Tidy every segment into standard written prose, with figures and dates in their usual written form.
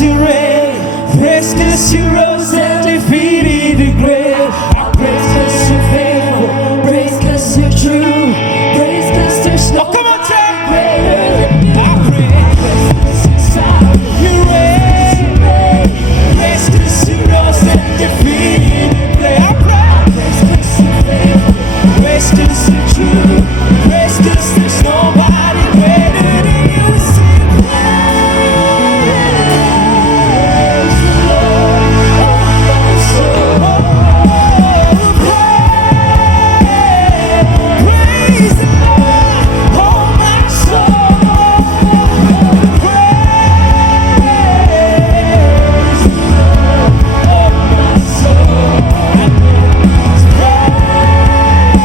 you reign. Praise 'cause you rose and defeated the grave. I praise 'cause you're faithful. Praise 'cause you're true. Praise 'cause there's no God greater than you. I praise 'cause you're sovereign. You reign. Praise 'cause you rose and defeated the grave. I praise 'cause you're faithful. Praise 'cause you're true. Praise 'cause there's nobody greater than you. Sing praise the Lord, oh my soul. Praise the Lord, oh my soul. Praise the Lord, oh my soul.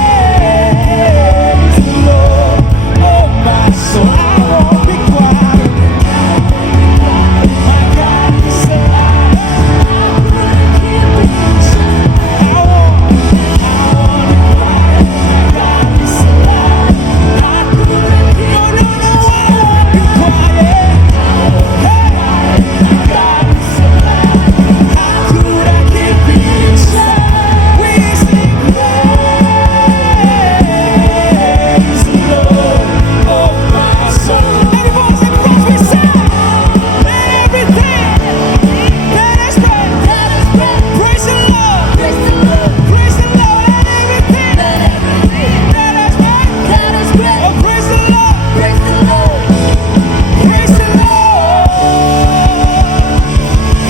Praise the Lord, oh my soul. I won't be quiet. My God is alive. I won't be quiet. My God is alive. No, I won't be quiet. Hey, my God is alive. How could I keep it inside? We sing praise the Lord, oh my soul. Everyone, we sing everything that is breath. Praise the Lord, praise the Lord, praise the Lord, and everything that is breath. Oh, praise the Lord, praise the Lord, praise the Lord.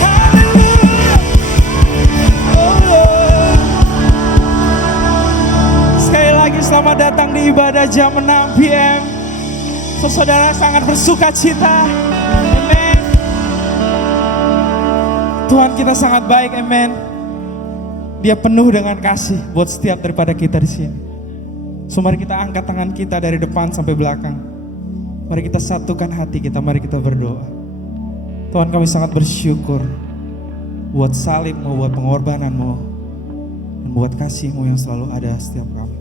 Hallelujah. Oh Lord. Sekali lagi selamat datang di ibadah jam 6 PM. Saudara sangat bersuka cita. Amen. Tuhan kita sangat baik, amen. Dia penuh dengan kasih buat setiap daripada kita di sini. So mari kita angkat tangan kita dari depan sampai belakang. Mari kita satukan hati kita, mari kita berdoa. Tuhan, kami sangat bersyukur buat salib-Mu, buat pengorbanan-Mu, dan buat kasih-Mu yang selalu ada setiap kami.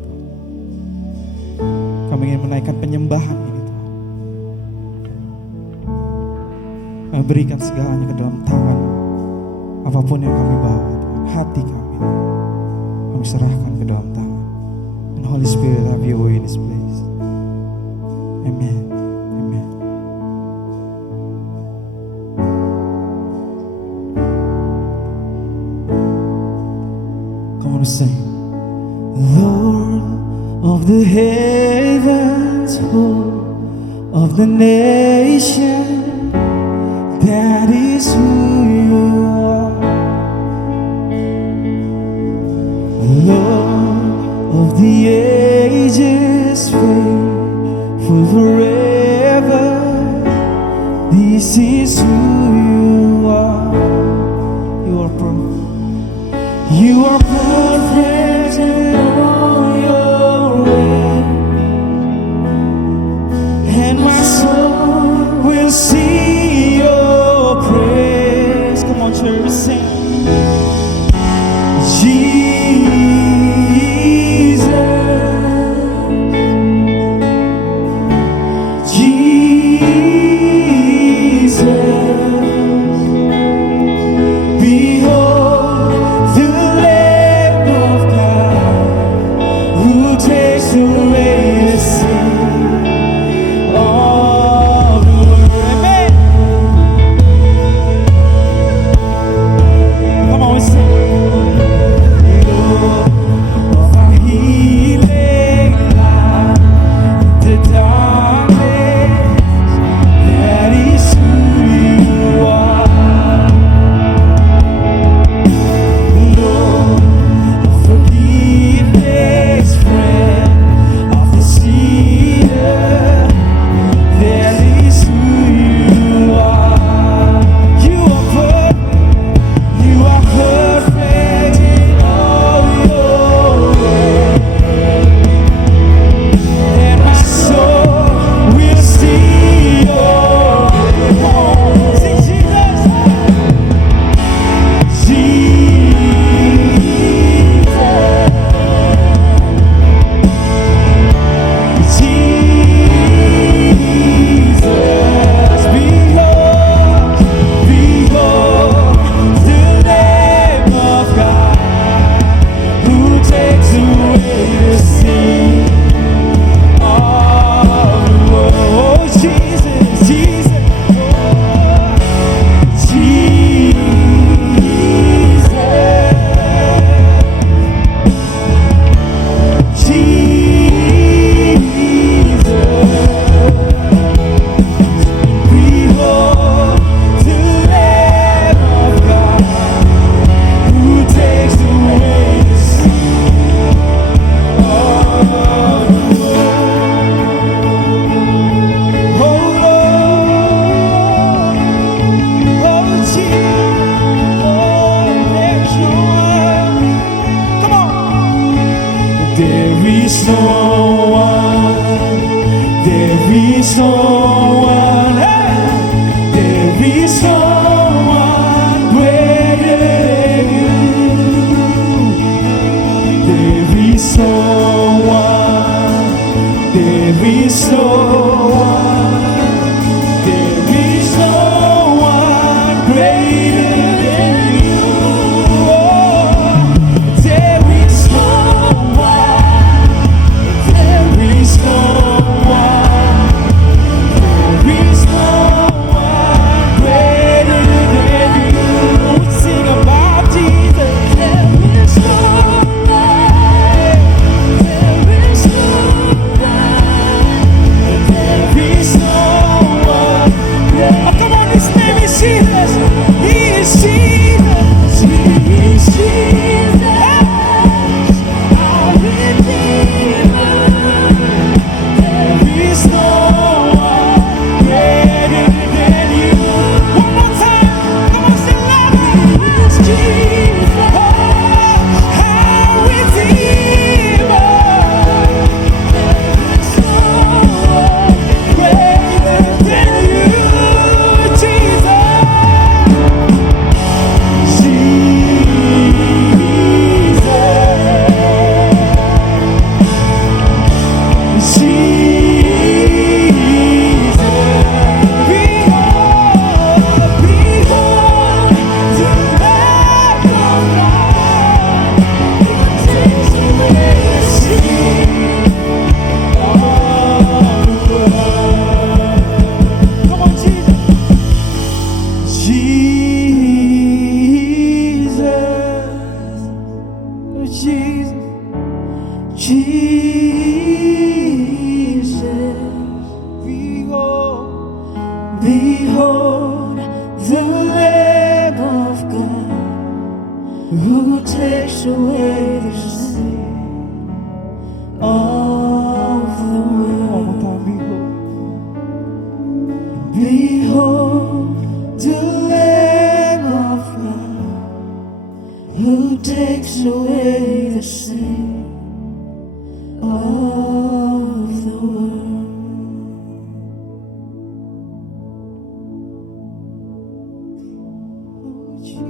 Kami ingin menaikkan penyembahan ini, Tuhan. Kami berikan segalanya ke dalam tangan. Apapun yang kami bawa, Tuhan, hati kami serahkan ke dalam tangan. And Holy Spirit, have your way in this place. Amen. Amen. Come on, sing. Lord of the heavens, Lord of the nation, that is who you are. Lord of the ages, faithful forever, this is who you are. You are perfect in all your ways, and my soul will sing your praise. Come on, church, sing. Jesus, Jesus. is no one, there is no one greater than you. There is no one, there is no one, there is no one greater than you. There is no one, there is no one, there is no one greater than you. We sing about Jesus. There is no one, there is no one, there is no one. Oh, come on, his name is Jesus. He is Jesus. He is Jesus, our Redeemer. There is no one greater than you. One more time, come on, sing loud. He is Jesus, our Redeemer. There is no one greater than you, Jesus. Come on, Jesus. Jesus, Jesus, behold the Lamb of God who takes away the sin of the world. Behold the Lamb of God who takes away the sin of the world. Oh,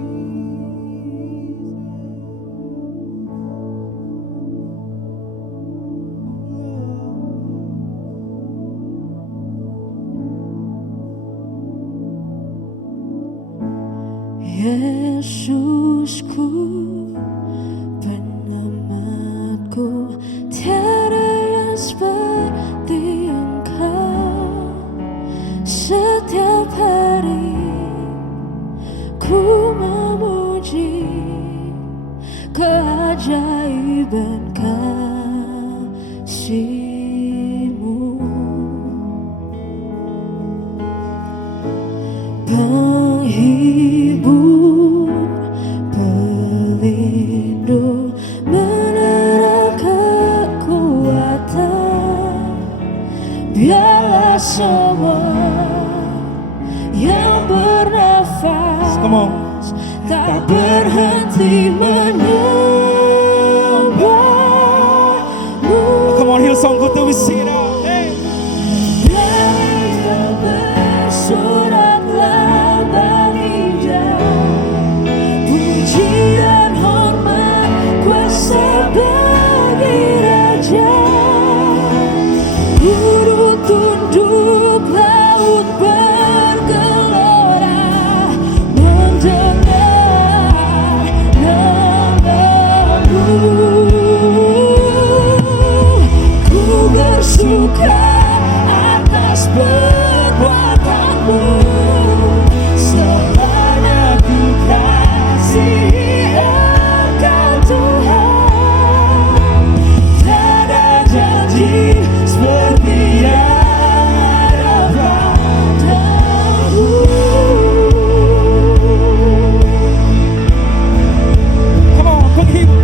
Yesusku, penyelamatku, tiada yang seperti Engkau. Setiap hari ku memuji keajaiban kasih-Mu. Penghibur, pelindung, menerang kekuatan. Biarlah semua yang bernafas tak berhenti menyembah-Mu. Come on, Hillsong, go till we sing it out. Hey. Bersuratlah bagi jauh, pujian, hormat, kuasa bagi Raja. Guru tunduk, laut bergelora, mendengar nama-Mu. Ku bersuka atas perbuatan-Mu, selama ku kasihi Engkau Tuhan. Tiada janji seperti yang ada padamu. Come on, penghibur,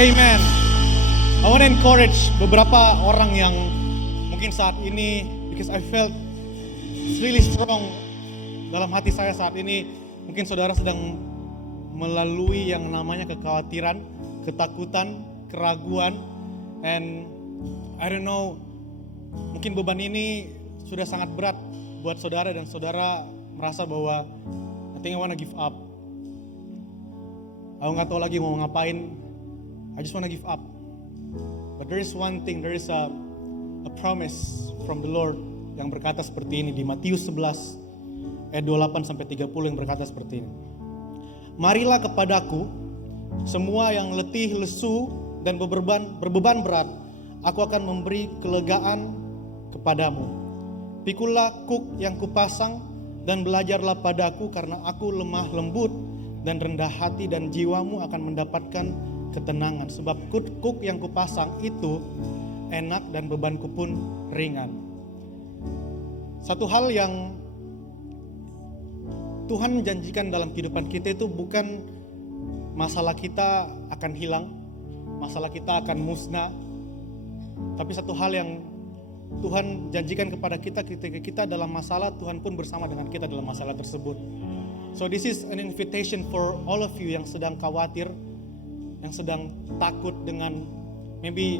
Amen. I want to encourage beberapa orang yang mungkin saat ini, because I felt it's really strong dalam hati saya saat ini, mungkin saudara sedang melalui yang namanya kekhawatiran, ketakutan, keraguan, and I don't know, mungkin beban ini sudah sangat berat buat saudara dan saudara merasa bahwa I think I wanna give up. Aku gak tahu lagi mau ngapain. I just wanna give up. But there is one thing, there is a promise from the Lord yang berkata seperti ini di Matius 11 ayat 28 sampai 30 yang berkata seperti ini. Marilah kepadaku semua yang letih, lesu dan berbeban berat, aku akan memberi kelegaan kepadamu. Pikulah kuk yang kupasang dan belajarlah padaku karena aku lemah lembut dan rendah hati dan jiwamu akan mendapatkan ketenangan. Sebab kuk yang kupasang itu enak dan bebanku pun ringan. Satu hal yang Tuhan janjikan dalam kehidupan kita itu bukan masalah kita akan hilang, masalah kita akan musnah. Tapi satu hal yang Tuhan janjikan kepada kita ketika kita dalam masalah, Tuhan pun bersama dengan kita dalam masalah tersebut. So this is an invitation for all of you yang sedang khawatir, yang sedang takut dengan maybe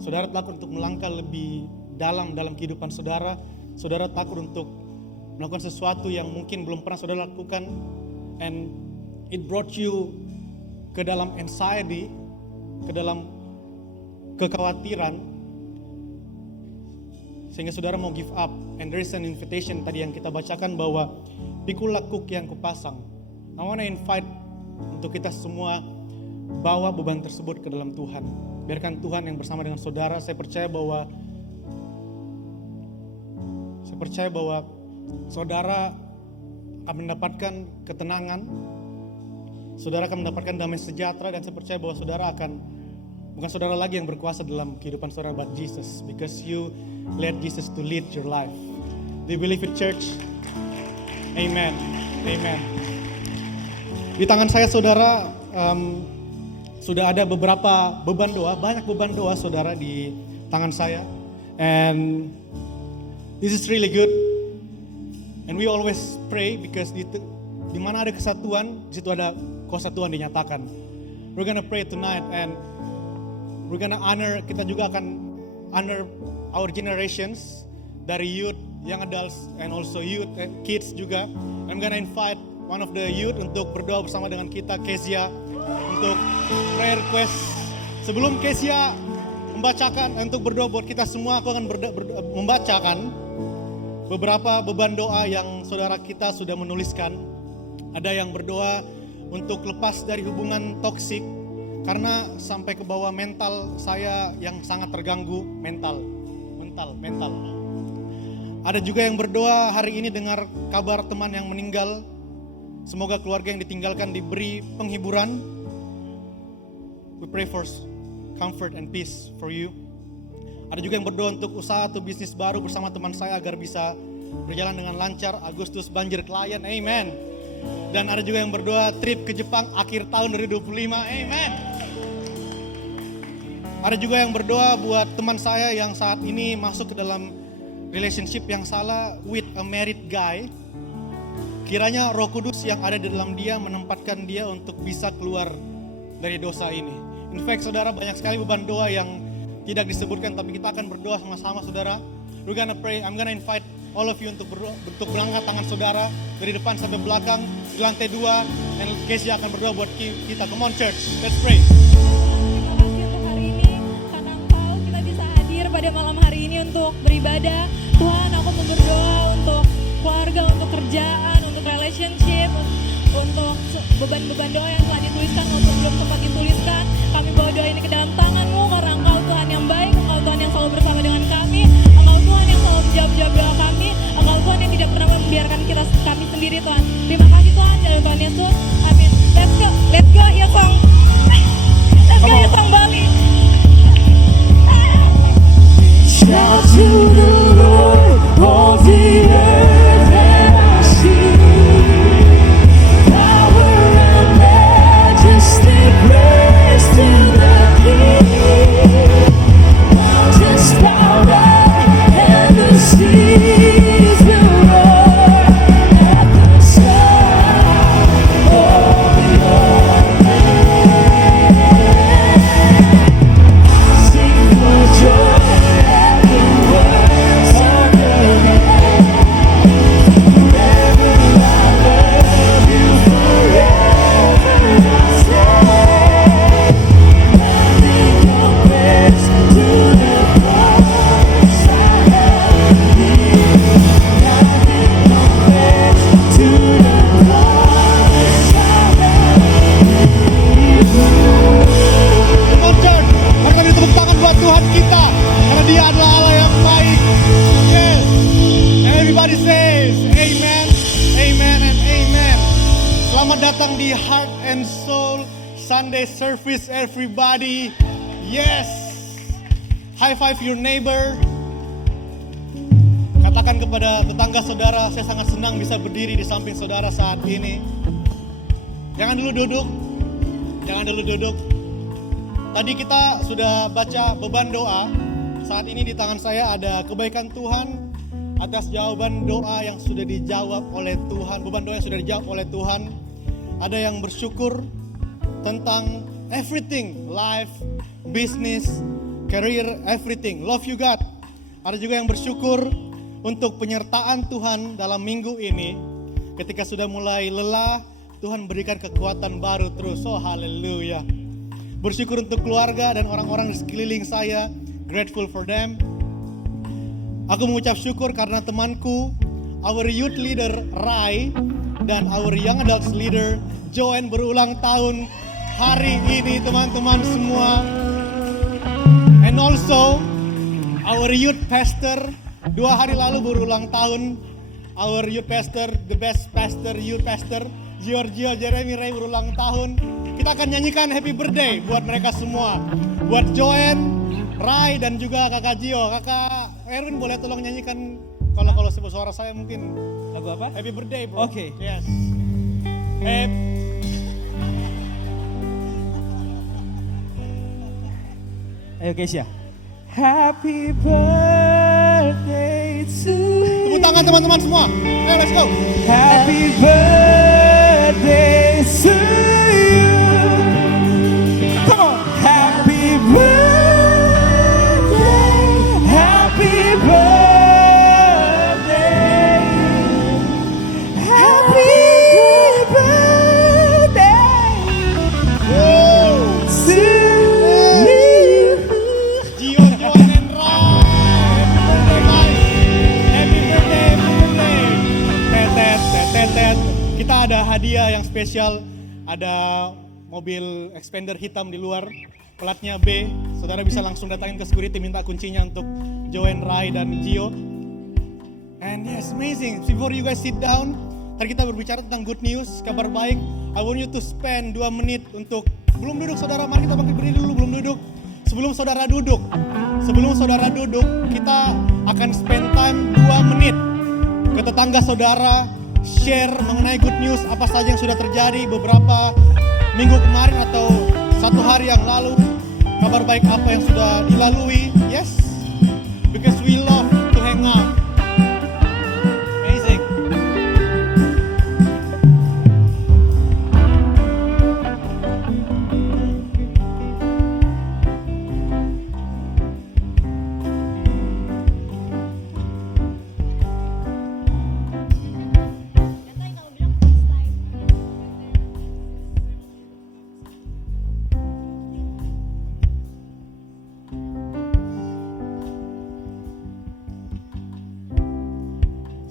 saudara takut untuk melangkah lebih dalam kehidupan saudara. Saudara takut untuk melakukan sesuatu yang mungkin belum pernah saudara lakukan, and it brought you ke dalam anxiety, ke dalam kekhawatiran, sehingga saudara mau give up. And there is an invitation tadi yang kita bacakan bahwa pikulah kuk yang kupasang. I want to invite untuk kita semua bawa beban tersebut ke dalam Tuhan. Biarkan Tuhan yang bersama dengan saudara. Saya percaya bahwa saudara akan mendapatkan ketenangan, saudara akan mendapatkan damai sejahtera, dan saya percaya bahwa saudara akan, bukan saudara lagi yang berkuasa dalam kehidupan saudara, but Jesus, because you let Jesus to lead your life. Do you believe it, church? Amen. Amen. Di tangan saya saudara sudah ada beberapa beban doa, banyak beban doa saudara di tangan saya, and this is really good. And we always pray because di mana ada kesatuan, di situ ada kuasa Tuhan dinyatakan. We're gonna pray tonight and we're gonna honor, kita juga akan honor our generations dari youth, young adults, and also youth and kids juga. I'm gonna invite one of the youth untuk berdoa bersama dengan kita, Kezia, untuk prayer request. Sebelum Kezia membacakan untuk berdoa buat kita semua, aku akan membacakan beberapa beban doa yang saudara kita sudah menuliskan. Ada yang berdoa untuk lepas dari hubungan toksik karena sampai ke bawah mental saya yang sangat terganggu, mental. Ada juga yang berdoa hari ini dengar kabar teman yang meninggal. Semoga keluarga yang ditinggalkan diberi penghiburan. We pray for comfort and peace for you. Ada juga yang berdoa untuk usaha atau bisnis baru bersama teman saya agar bisa berjalan dengan lancar. Agustus banjir klien, amen. Dan ada juga yang berdoa trip ke Jepang akhir tahun 2025, amen. Ada juga yang berdoa buat teman saya yang saat ini masuk ke dalam relationship yang salah with a married guy. Kiranya Roh Kudus yang ada di dalam dia menempatkan dia untuk bisa keluar dari dosa ini. In fact, saudara, banyak sekali beban doa yang tidak disebutkan, tapi kita akan berdoa sama-sama, saudara. We're gonna pray. I'm gonna invite all of you untuk berangkat tangan saudara dari depan sampai belakang di lantai 2, and Kezia akan berdoa buat kita. Come on, church, let's pray. Terima kasih untuk hari ini, karena Engkau kita bisa hadir pada malam hari ini untuk beribadah. Tuhan, aku mau berdoa untuk keluarga, untuk kerjaan, untuk relationship, untuk beban-beban doa yang telah dituliskan maupun belum sempat dituliskan. Kami bawa doa ini ke dalam tangan-Mu, karena Engkau Tuhan yang baik, Engkau Tuhan yang selalu bersama dengan kami, Engkau Tuhan yang selalu menjawab doa kami, Engkau Tuhan yang tidak pernah membiarkan kami sendiri, Tuhan. Terima kasih Tuhan, dalam Tuhan Yesus, amin. Let's go, ya song. Let's go, ya song Bali. Shout to the Lord, all the earth and I see power and majesty great. datang di Heart and Soul Sunday Service everybody. Yes. High five your neighbor. Katakan kepada tetangga saudara, saya sangat senang bisa berdiri di samping saudara saat ini. Jangan dulu duduk. Jangan dulu duduk. Tadi kita sudah baca beban doa. Saat ini di tangan saya ada kebaikan Tuhan atas jawaban doa yang sudah dijawab oleh Tuhan. Beban doa yang sudah dijawab oleh Tuhan. Ada yang bersyukur tentang everything, life, business, career, everything. Love you God. Ada juga yang bersyukur untuk penyertaan Tuhan dalam minggu ini. Ketika sudah mulai lelah, Tuhan berikan kekuatan baru terus. Oh haleluya. Bersyukur untuk keluarga dan orang-orang di sekeliling saya. Grateful for them. Aku mengucap syukur karena temanku, our youth leader Rai dan our young adults leader Joen berulang tahun hari ini teman-teman semua. And also our youth pastor 2 hari lalu berulang tahun. Our youth pastor, the best pastor, youth pastor Giorgio Jeremy Ray berulang tahun. Kita akan nyanyikan happy birthday buat mereka semua. Buat Joen, Rai dan juga kakak Gio. Kakak Erwin boleh tolong nyanyikan kalau sebut suara saya mungkin Lagu apa? happy birthday bro. Oke. Yes. Ayo Keisha. Happy birthday to Tepuk tangan teman-teman semua. Ayo let's go. Happy birthday to you. Come on. Happy birthday. Happy birthday. Happy birthday to you. Gio, Joen and Rai. Happy birthday guys. Happy birthday. Tetet, tetet. Kita ada hadiah yang spesial. Ada mobil expander hitam di luar. Platnya B. Saudara bisa langsung datangin ke security minta kuncinya untuk Joen, Rai dan Gio. And yes, amazing. Before you guys sit down, tadi kita berbicara tentang good news, kabar baik. I want you to spend 2 menit untuk belum duduk saudara, mari kita bangkit berdiri dulu belum duduk. Sebelum saudara duduk, kita akan spend time 2 menit ke tetangga saudara, share mengenai good news apa saja yang sudah terjadi beberapa minggu kemarin atau 1 hari yang lalu. Kabar baik apa yang sudah dilalui. Yes, because we love to hang out. Amazing.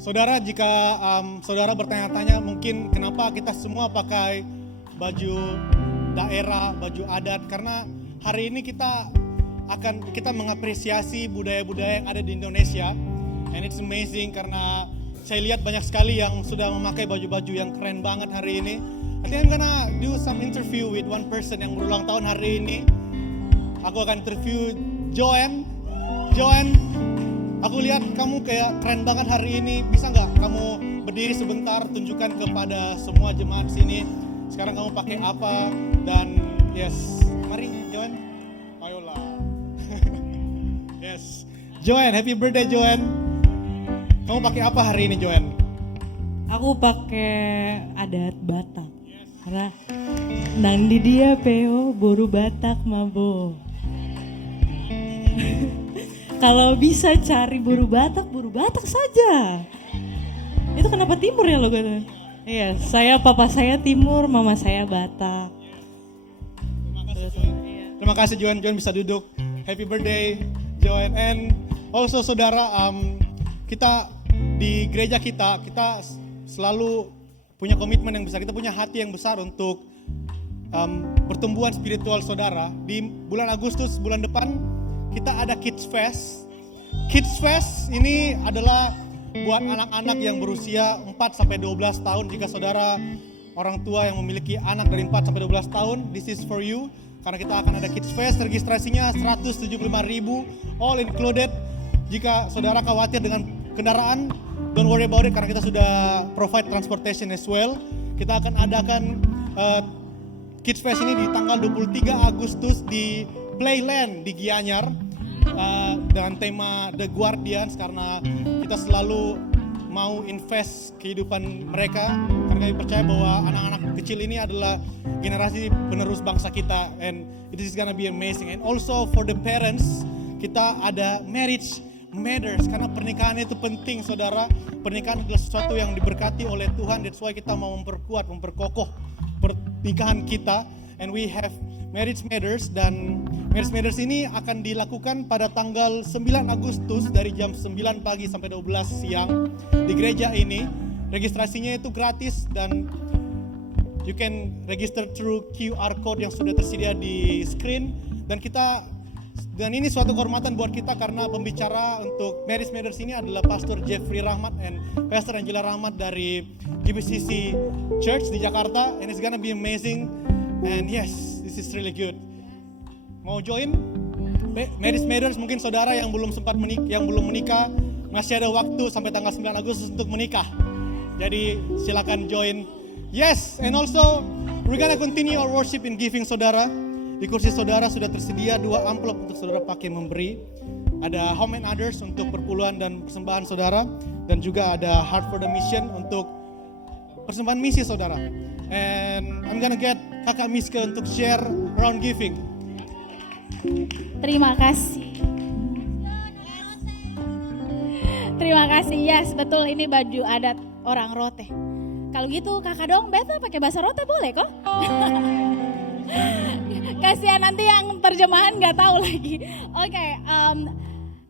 Saudara, jika saudara bertanya-tanya mungkin kenapa kita semua pakai baju daerah, baju adat, karena hari ini kita mengapresiasi budaya-budaya yang ada di Indonesia. And it's amazing karena saya lihat banyak sekali yang sudah memakai baju-baju yang keren banget hari ini. I think I'm gonna do some interview with one person yang berulang tahun hari ini. Aku akan interview Joen. Aku lihat kamu kayak keren banget hari ini. Bisa nggak kamu berdiri sebentar, tunjukkan kepada semua jemaat sini. Sekarang kamu pakai apa? Dan yes, mari Joen. Ayolah. Yes, Joen, happy birthday Joen. Kamu pakai apa hari ini Joen? Aku pakai adat Batak. Karena nang di dia peo boru Batak mabo. Kalau bisa cari buru Batak saja. Itu kenapa timur ya lo gitu? Iya, papa saya timur, mama saya Batak. Terima kasih Joen bisa duduk. Happy birthday Joen. And also saudara, kita di gereja kita selalu punya komitmen yang besar. Kita punya hati yang besar untuk pertumbuhan spiritual saudara. Di bulan Agustus, bulan depan kita ada Kids Fest. Kids Fest ini adalah buat anak-anak yang berusia 4-12 tahun. Jika saudara orang tua yang memiliki anak dari 4 sampai 12 tahun, this is for you. Karena kita akan ada Kids Fest, registrasinya 175.000 all included. Jika saudara khawatir dengan kendaraan, don't worry about it karena kita sudah provide transportation as well. Kita akan adakan Kids Fest ini di tanggal 23 Agustus di Playland di Gianyar dengan tema The Guardians, karena kita selalu mau invest kehidupan mereka karena kami percaya bahwa anak-anak kecil ini adalah generasi penerus bangsa kita, and it is gonna be amazing. And also for the parents, kita ada marriage matters karena pernikahan itu penting, saudara. Pernikahan adalah sesuatu yang diberkati oleh Tuhan. That's why kita mau memperkokoh pernikahan kita, and we have marriage matters. Dan marriage matters ini akan dilakukan pada tanggal 9 Agustus dari jam 9 pagi sampai 12 siang di gereja ini. Registrasinya itu gratis dan you can register through QR code yang sudah tersedia di screen. Dan ini suatu kehormatan buat kita karena pembicara untuk Marriage Matters ini adalah Pastor Jeffrey Rahmat and Pastor Angela Rahmat dari GBCC Church di Jakarta, and it's gonna be amazing. And yes, this is really good. Mau join Marriage Matters? Mungkin saudara yang belum menikah, masih ada waktu sampai tanggal 9 Agustus untuk menikah. Jadi silakan join. Yes, and also we're gonna continue our worship in giving, saudara. Di kursi saudara sudah tersedia 2 amplop untuk saudara pakai memberi. Ada Home and Others untuk perpuluhan dan persembahan saudara, dan juga ada Heart for the Mission untuk persembahan misi saudara. And I'm gonna get Kakak Miska untuk share round giving. Terima kasih. Terima kasih. Yes, betul, ini baju adat orang Rote. Kalau gitu kakak dong, beta pakai bahasa Rote boleh kok? Kasihan nanti yang terjemahan nggak tahu lagi. Oke,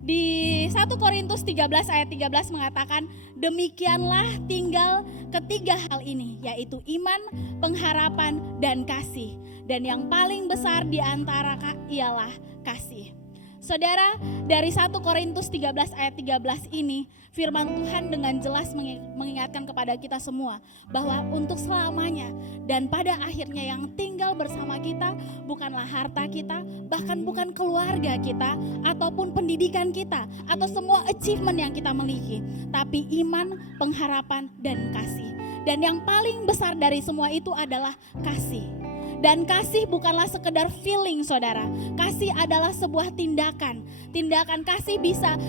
di 1 Korintus 13 ayat 13 mengatakan, demikianlah tinggal ketiga hal ini, yaitu iman, pengharapan, dan kasih. Dan yang paling besar di antara ialah kasih. Saudara, dari 1 Korintus 13 ayat 13 ini, firman Tuhan dengan jelas mengingatkan kepada kita semua bahwa untuk selamanya dan pada akhirnya yang tinggal bersama kita bukanlah harta kita, bahkan bukan keluarga kita ataupun pendidikan kita atau semua achievement yang kita miliki, tapi iman, pengharapan, dan kasih. Dan yang paling besar dari semua itu adalah kasih. Dan kasih bukanlah sekedar feeling, saudara. Kasih adalah sebuah tindakan. Tindakan kasih bisa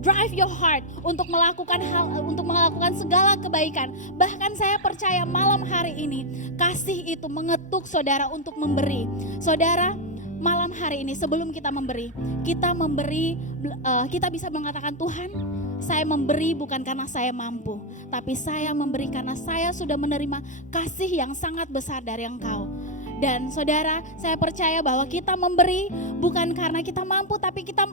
drive your heart untuk melakukan segala kebaikan. Bahkan saya percaya malam hari ini kasih itu mengetuk saudara untuk memberi. Saudara, malam hari ini sebelum kita memberi, kita bisa mengatakan, Tuhan, saya memberi bukan karena saya mampu, tapi saya memberi karena saya sudah menerima kasih yang sangat besar dari Engkau. Dan saudara, saya percaya bahwa kita memberi bukan karena kita mampu, tapi kita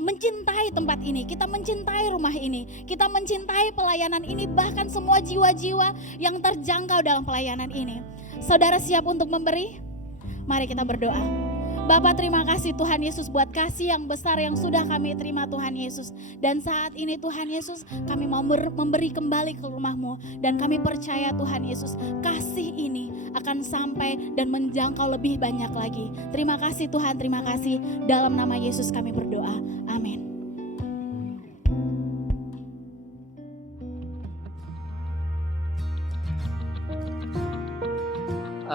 mencintai tempat ini, kita mencintai rumah ini, kita mencintai pelayanan ini, bahkan semua jiwa-jiwa yang terjangkau dalam pelayanan ini. Saudara siap untuk memberi? Mari kita berdoa. Bapa, terima kasih Tuhan Yesus buat kasih yang besar yang sudah kami terima Tuhan Yesus. Dan saat ini Tuhan Yesus, kami mau memberi kembali ke rumah-Mu. Dan kami percaya Tuhan Yesus, kasih ini akan sampai dan menjangkau lebih banyak lagi. Terima kasih Tuhan, terima kasih. Dalam nama Yesus kami berdoa. Amin.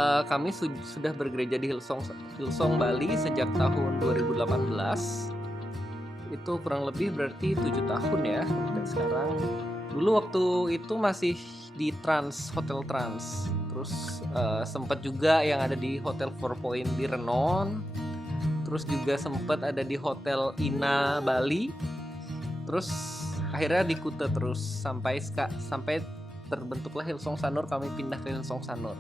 Kami sudah bergereja di Hillsong Bali sejak tahun 2018. Itu kurang lebih berarti 7 tahun ya sampai sekarang. Dulu waktu itu masih di Hotel Trans. Terus sempat juga yang ada di Hotel 4 Point di Renon. Terus juga sempat ada di Hotel Ina Bali. Terus akhirnya di Kuta terus sampai terbentuklah Hillsong Sanur. Kami pindah ke Hillsong Sanur.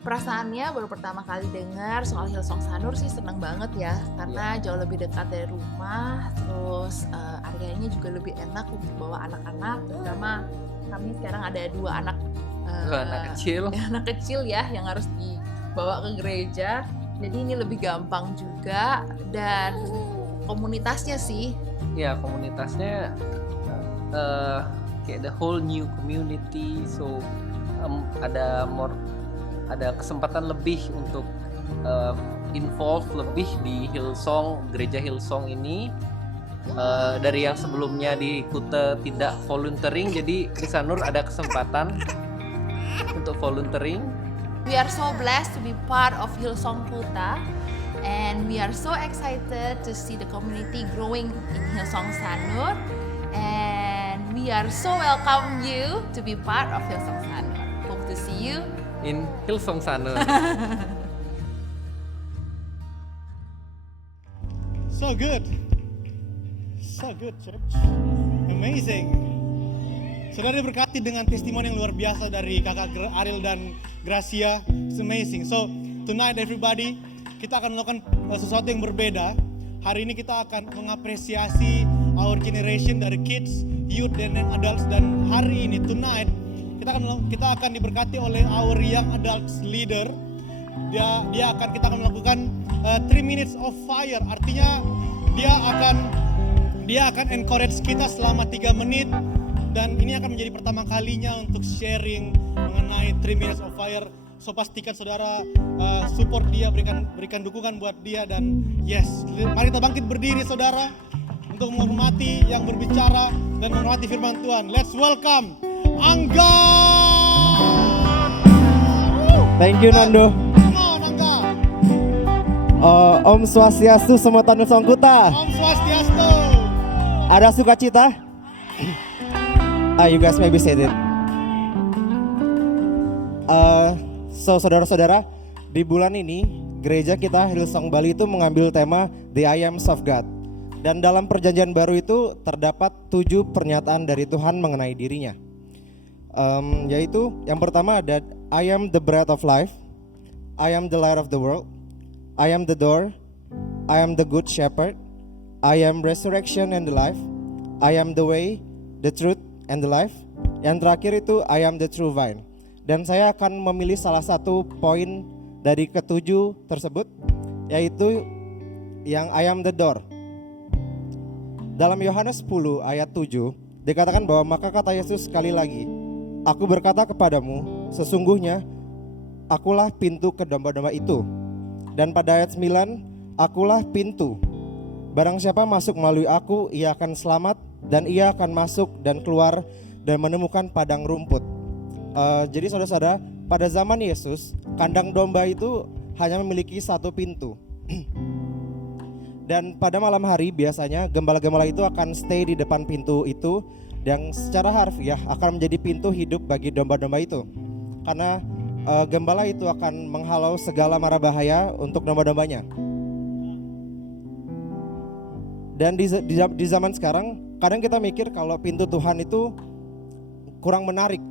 Perasaannya baru pertama kali dengar soal Hillsong Sanur sih seneng banget ya, karena jauh lebih dekat dari rumah, terus areanya juga lebih enak untuk bawa anak-anak, terutama kami sekarang ada 2 anak anak kecil ya yang harus dibawa ke gereja, jadi ini lebih gampang juga. Dan komunitasnya sih ya, komunitasnya kayak the whole new community, so ada kesempatan lebih untuk involve lebih di Hillsong, gereja Hillsong ini, dari yang sebelumnya di Kuta tidak volunteering, jadi di Sanur ada kesempatan untuk volunteering. We are so blessed to be part of Hillsong Kuta, and we are so excited to see the community growing in Hillsong Sanur, and we are so welcome you to be part of Hillsong Sanur. Hope to see you In Hillsong Sanur. So good. So good, church. Amazing. Saudara diberkati dengan testimoni yang luar biasa dari kakak Ariel dan Gracia. It's amazing. So tonight everybody, kita akan melakukan sesuatu yang berbeda. Hari ini kita akan mengapresiasi our generation dari kids, youth, dan adults. Dan hari ini tonight kita akan diberkati oleh our young adults leader. Kita akan melakukan 3 minutes of fire. Artinya dia akan encourage kita selama 3 menit, dan ini akan menjadi pertama kalinya untuk sharing mengenai 3 minutes of fire. So pastikan saudara support dia, berikan dukungan buat dia, dan yes, mari kita bangkit berdiri saudara untuk menghormati yang berbicara dan menghormati firman Tuhan. Let's welcome Angga. Thank you Nando. Come on Angga. Om Swastiastu, Semotan Hillsong Kuta. Om Swastiastu. Ada sukacita? You guys maybe said it. So saudara-saudara, di bulan ini gereja kita Hillsong Bali itu mengambil tema The I Ams of God. Dan dalam perjanjian baru itu terdapat 7 pernyataan dari Tuhan mengenai dirinya. Yaitu yang pertama ada I am the bread of life, I am the light of the world, I am the door, I am the good shepherd, I am resurrection and the life, I am the way, the truth and the life. Yang terakhir itu I am the true vine. Dan saya akan memilih salah satu poin dari ketujuh tersebut, yaitu yang I am the door. Dalam Yohanes 10 ayat 7 dikatakan bahwa maka kata Yesus sekali lagi, aku berkata kepadamu, sesungguhnya akulah pintu ke domba-domba itu. Dan pada ayat 9, akulah pintu. Barang siapa masuk melalui aku, ia akan selamat, dan ia akan masuk dan keluar dan menemukan padang rumput. Jadi saudara-saudara, pada zaman Yesus, kandang domba itu hanya memiliki satu pintu. Dan pada malam hari biasanya gembala-gembala itu akan stay di depan pintu itu, yang secara harfiah akan menjadi pintu hidup bagi domba-domba itu. Karena gembala itu akan menghalau segala mara bahaya untuk domba-dombanya. Dan di zaman sekarang kadang kita mikir kalau pintu Tuhan itu kurang menarik,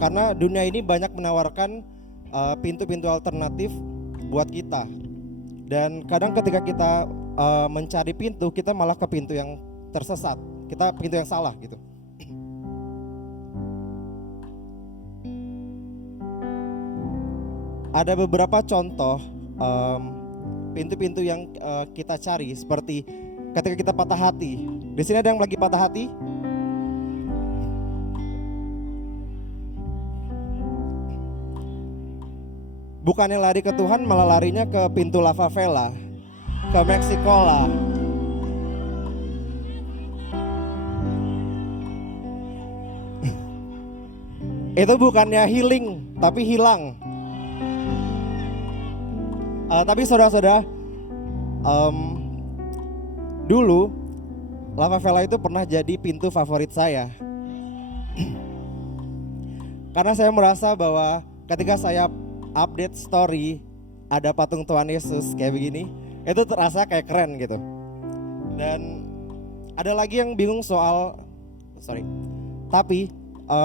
karena dunia ini banyak menawarkan pintu-pintu alternatif buat kita. Dan kadang ketika kita mencari pintu, kita malah ke pintu yang tersesat, kita pintu yang salah gitu. Ada beberapa contoh pintu-pintu yang kita cari, seperti ketika kita patah hati. Di sini ada yang lagi patah hati? Bukannya lari ke Tuhan, malah larinya ke pintu Lava Vela, ke Meksikola. Itu bukannya healing, tapi hilang. Tapi saudara-saudara, dulu Lava Vela itu pernah jadi pintu favorit saya. Karena saya merasa bahwa ketika saya update story ada patung Tuhan Yesus kayak begini, itu terasa kayak keren gitu. Dan ada lagi yang bingung tapi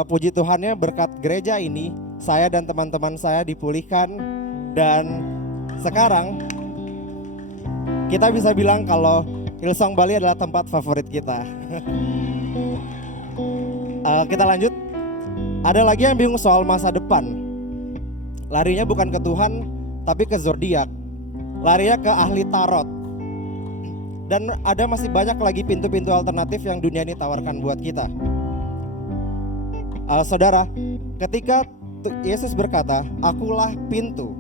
puji Tuhannya berkat gereja ini, saya dan teman-teman saya dipulihkan, dan sekarang kita bisa bilang kalau Hillsong Bali adalah tempat favorit kita. Kita lanjut. Ada lagi yang bingung soal masa depan. Larinya bukan ke Tuhan, tapi ke zodiak. Larinya ke ahli tarot. Dan ada masih banyak lagi pintu-pintu alternatif yang dunia ini tawarkan buat kita. Saudara, ketika Yesus berkata, "Akulah pintu."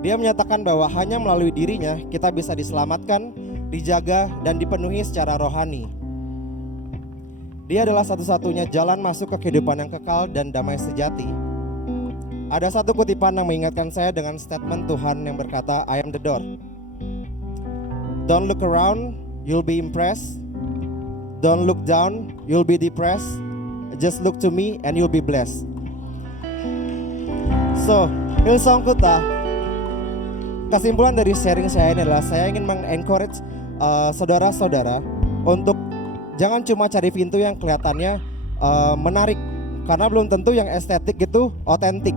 Dia menyatakan bahwa hanya melalui dirinya kita bisa diselamatkan, dijaga, dan dipenuhi secara rohani. Dia adalah satu-satunya jalan masuk ke kehidupan yang kekal dan damai sejati. Ada satu kutipan yang mengingatkan saya dengan statement Tuhan yang berkata, "I am the door." Don't look around, you'll be impressed. Don't look down, you'll be depressed. Just look to me and you'll be blessed. So, Hillsong Kuta, kesimpulan dari sharing saya ini adalah saya ingin mengencourage saudara-saudara untuk jangan cuma cari pintu yang kelihatannya menarik, karena belum tentu yang estetik itu otentik.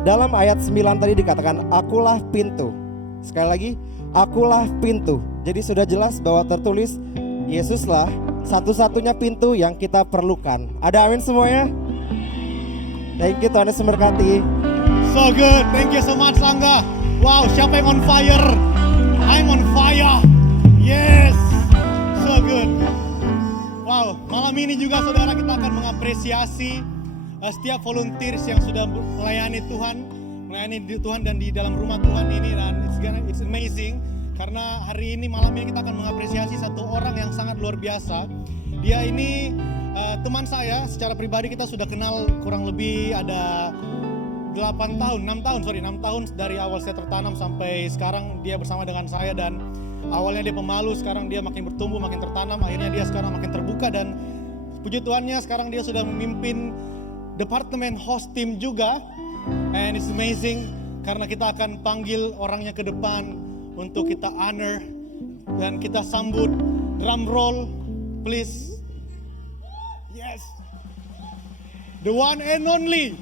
Dalam ayat 9 tadi dikatakan, "Akulah pintu." Sekali lagi, "Akulah pintu." Jadi sudah jelas bahwa tertulis Yesuslah satu-satunya pintu yang kita perlukan. Ada amin semuanya? Thank you, Tuhan Yesus memberkati. So good, thank you so much Langga. Wow, siapa yang on fire? I'm on fire. Yes, so good. Wow, malam ini juga saudara kita akan mengapresiasi setiap volunteers yang sudah melayani Tuhan dan di dalam rumah Tuhan ini, dan it's amazing karena hari ini malam ini kita akan mengapresiasi satu orang yang sangat luar biasa. Dia ini teman saya secara pribadi, kita sudah kenal kurang lebih ada 6 tahun dari awal saya tertanam sampai sekarang dia bersama dengan saya, dan awalnya dia pemalu, sekarang dia makin bertumbuh, makin tertanam, akhirnya dia sekarang makin terbuka, dan puji Tuhannya sekarang dia sudah memimpin departemen host team juga, and it's amazing karena kita akan panggil orangnya ke depan untuk kita honor dan kita sambut. Drum roll please. Yes, the one and only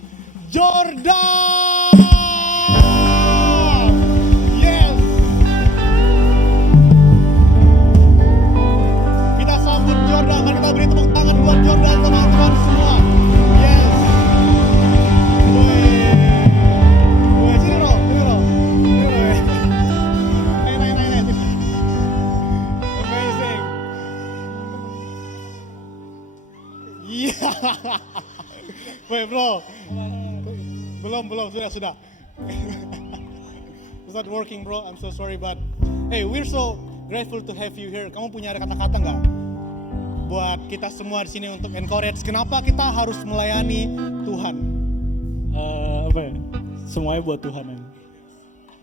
Jordan. Yes, kita sambut Jordan. Mari kita beri tepuk tangan buat Jordan, teman-teman semua. Yes. Woi, sini bro. Naik. Amazing. Iya. Woi bro. Belum, sudah. It's not working bro, I'm so sorry, but hey, we're so grateful to have you here. Kamu punya ada kata-kata nggak buat kita semua di sini untuk encourage kenapa kita harus melayani Tuhan? Semuanya buat Tuhan.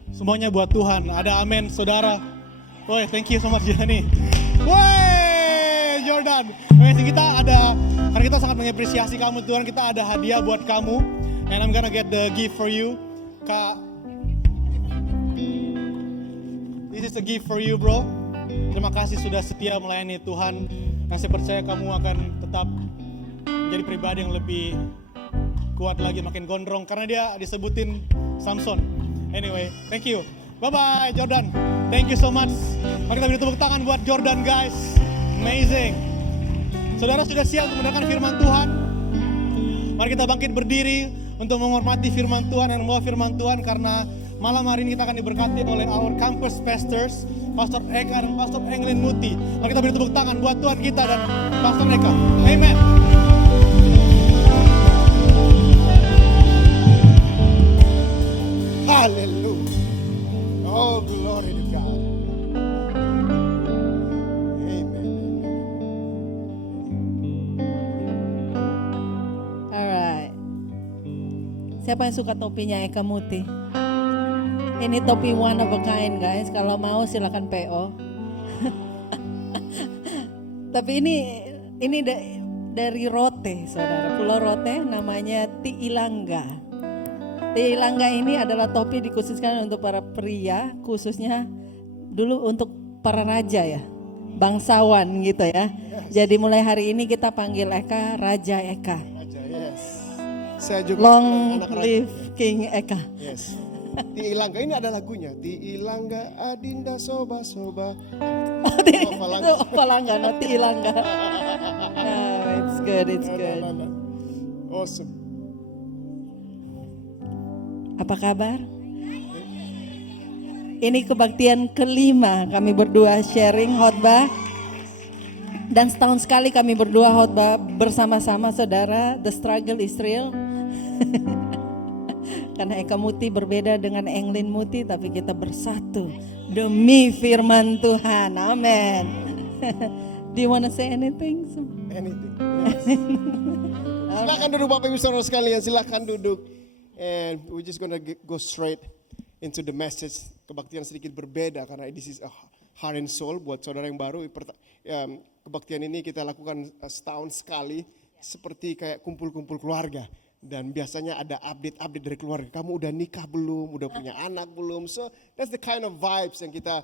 Semuanya buat Tuhan. Ada amin saudara. Woi, thank you so much Jani. Woi, Jordan. Amazing, karena kita sangat mengapresiasi kamu Tuhan, kita ada hadiah buat kamu. And I'm gonna get the gift for you. Kak, this is a gift for you bro. Terima kasih sudah setia melayani Tuhan. Dan saya percaya kamu akan tetap menjadi pribadi yang lebih kuat lagi, makin gondrong. Karena dia disebutin Samson. Anyway, thank you. Bye-bye Jordan. Thank you so much. Mari kita beri tepuk tangan buat Jordan guys. Amazing. Saudara sudah siap untuk mendengarkan firman Tuhan? Mari kita bangkit berdiri untuk menghormati firman Tuhan dan membawa firman Tuhan, karena malam hari ini kita akan diberkati oleh our campus pastors, Pastor Eka dan Pastor Englin Muti. Mari kita beri tepuk tangan buat Tuhan kita dan Pastor Eka. Amen. Hallelujah. Oh, glory to God. Amen. Alright. Siapa yang suka topinya Eka Muti? Ini topi one of a kind guys. Kalau mau silakan PO. Tapi ini dari Rote, saudara. Pulau Rote, namanya Tiilanga. Tiilanga ini adalah topi dikhususkan untuk para pria, khususnya dulu untuk para raja ya, bangsawan gitu ya. Jadi mulai hari ini kita panggil Eka Raja Eka. Raja, yes. Saya juga Long anak raja. live King Eka. Yes. Tiilanga ini ada lagunya. Tiilanga adinda soba-soba. Itu Palangga, no Tiilanga. It's good. Awesome. Apa kabar? Ini kebaktian kelima kami berdua sharing khotbah. Dan setahun sekali kami berdua khotbah bersama-sama saudara. The struggle is real. Karena Eka Muti berbeda dengan Englin Muti, tapi kita bersatu demi firman Tuhan. Amin. Do you wanna say anything? Anything. Yes. Silakan duduk Bapak Ibu Saudara sekalian, silakan duduk. And we just gonna go straight into the message. Kebaktian sedikit berbeda karena this is a heart and soul buat saudara yang baru. Kebaktian ini kita lakukan setahun sekali, seperti kayak kumpul-kumpul keluarga. Dan biasanya ada update-update dari keluarga. Kamu udah nikah belum? Udah punya anak belum? So that's the kind of vibes yang kita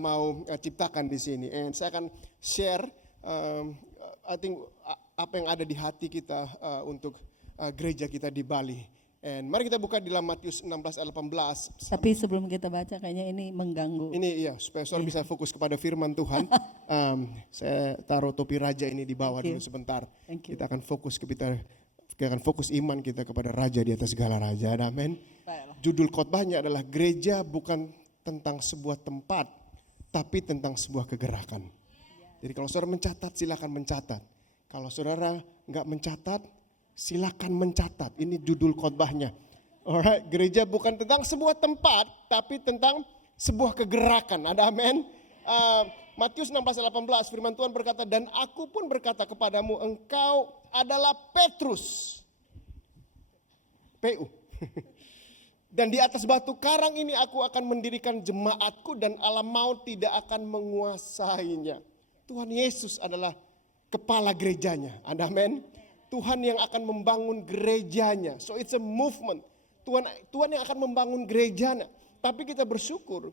mau ciptakan di sini. And saya akan share, I think apa yang ada di hati kita untuk gereja kita di Bali. And mari kita buka di dalam Matius 16 ayat 18. Tapi sebelum kita baca kayaknya ini mengganggu. Ini iya, supaya saudara bisa fokus kepada firman Tuhan. Saya taruh topi raja ini di bawah dulu sebentar. Kita akan fokus iman kita kepada raja di atas segala raja. Amin. Judul khotbahnya adalah gereja bukan tentang sebuah tempat, tapi tentang sebuah kegerakan. Jadi kalau saudara mencatat, silakan mencatat. Kalau saudara nggak mencatat, silakan mencatat. Ini judul khotbahnya. Alright, gereja bukan tentang sebuah tempat, tapi tentang sebuah kegerakan. Ada amin. Matius 16:18 firman Tuhan berkata, dan aku pun berkata kepadamu, engkau adalah Petrus. PU. Dan di atas batu karang ini aku akan mendirikan jemaatku dan alam maut tidak akan menguasainya. Tuhan Yesus adalah kepala gerejanya. Ada amin. Tuhan yang akan membangun gerejanya. So it's a movement. Tuhan yang akan membangun gerejanya. Tapi kita bersyukur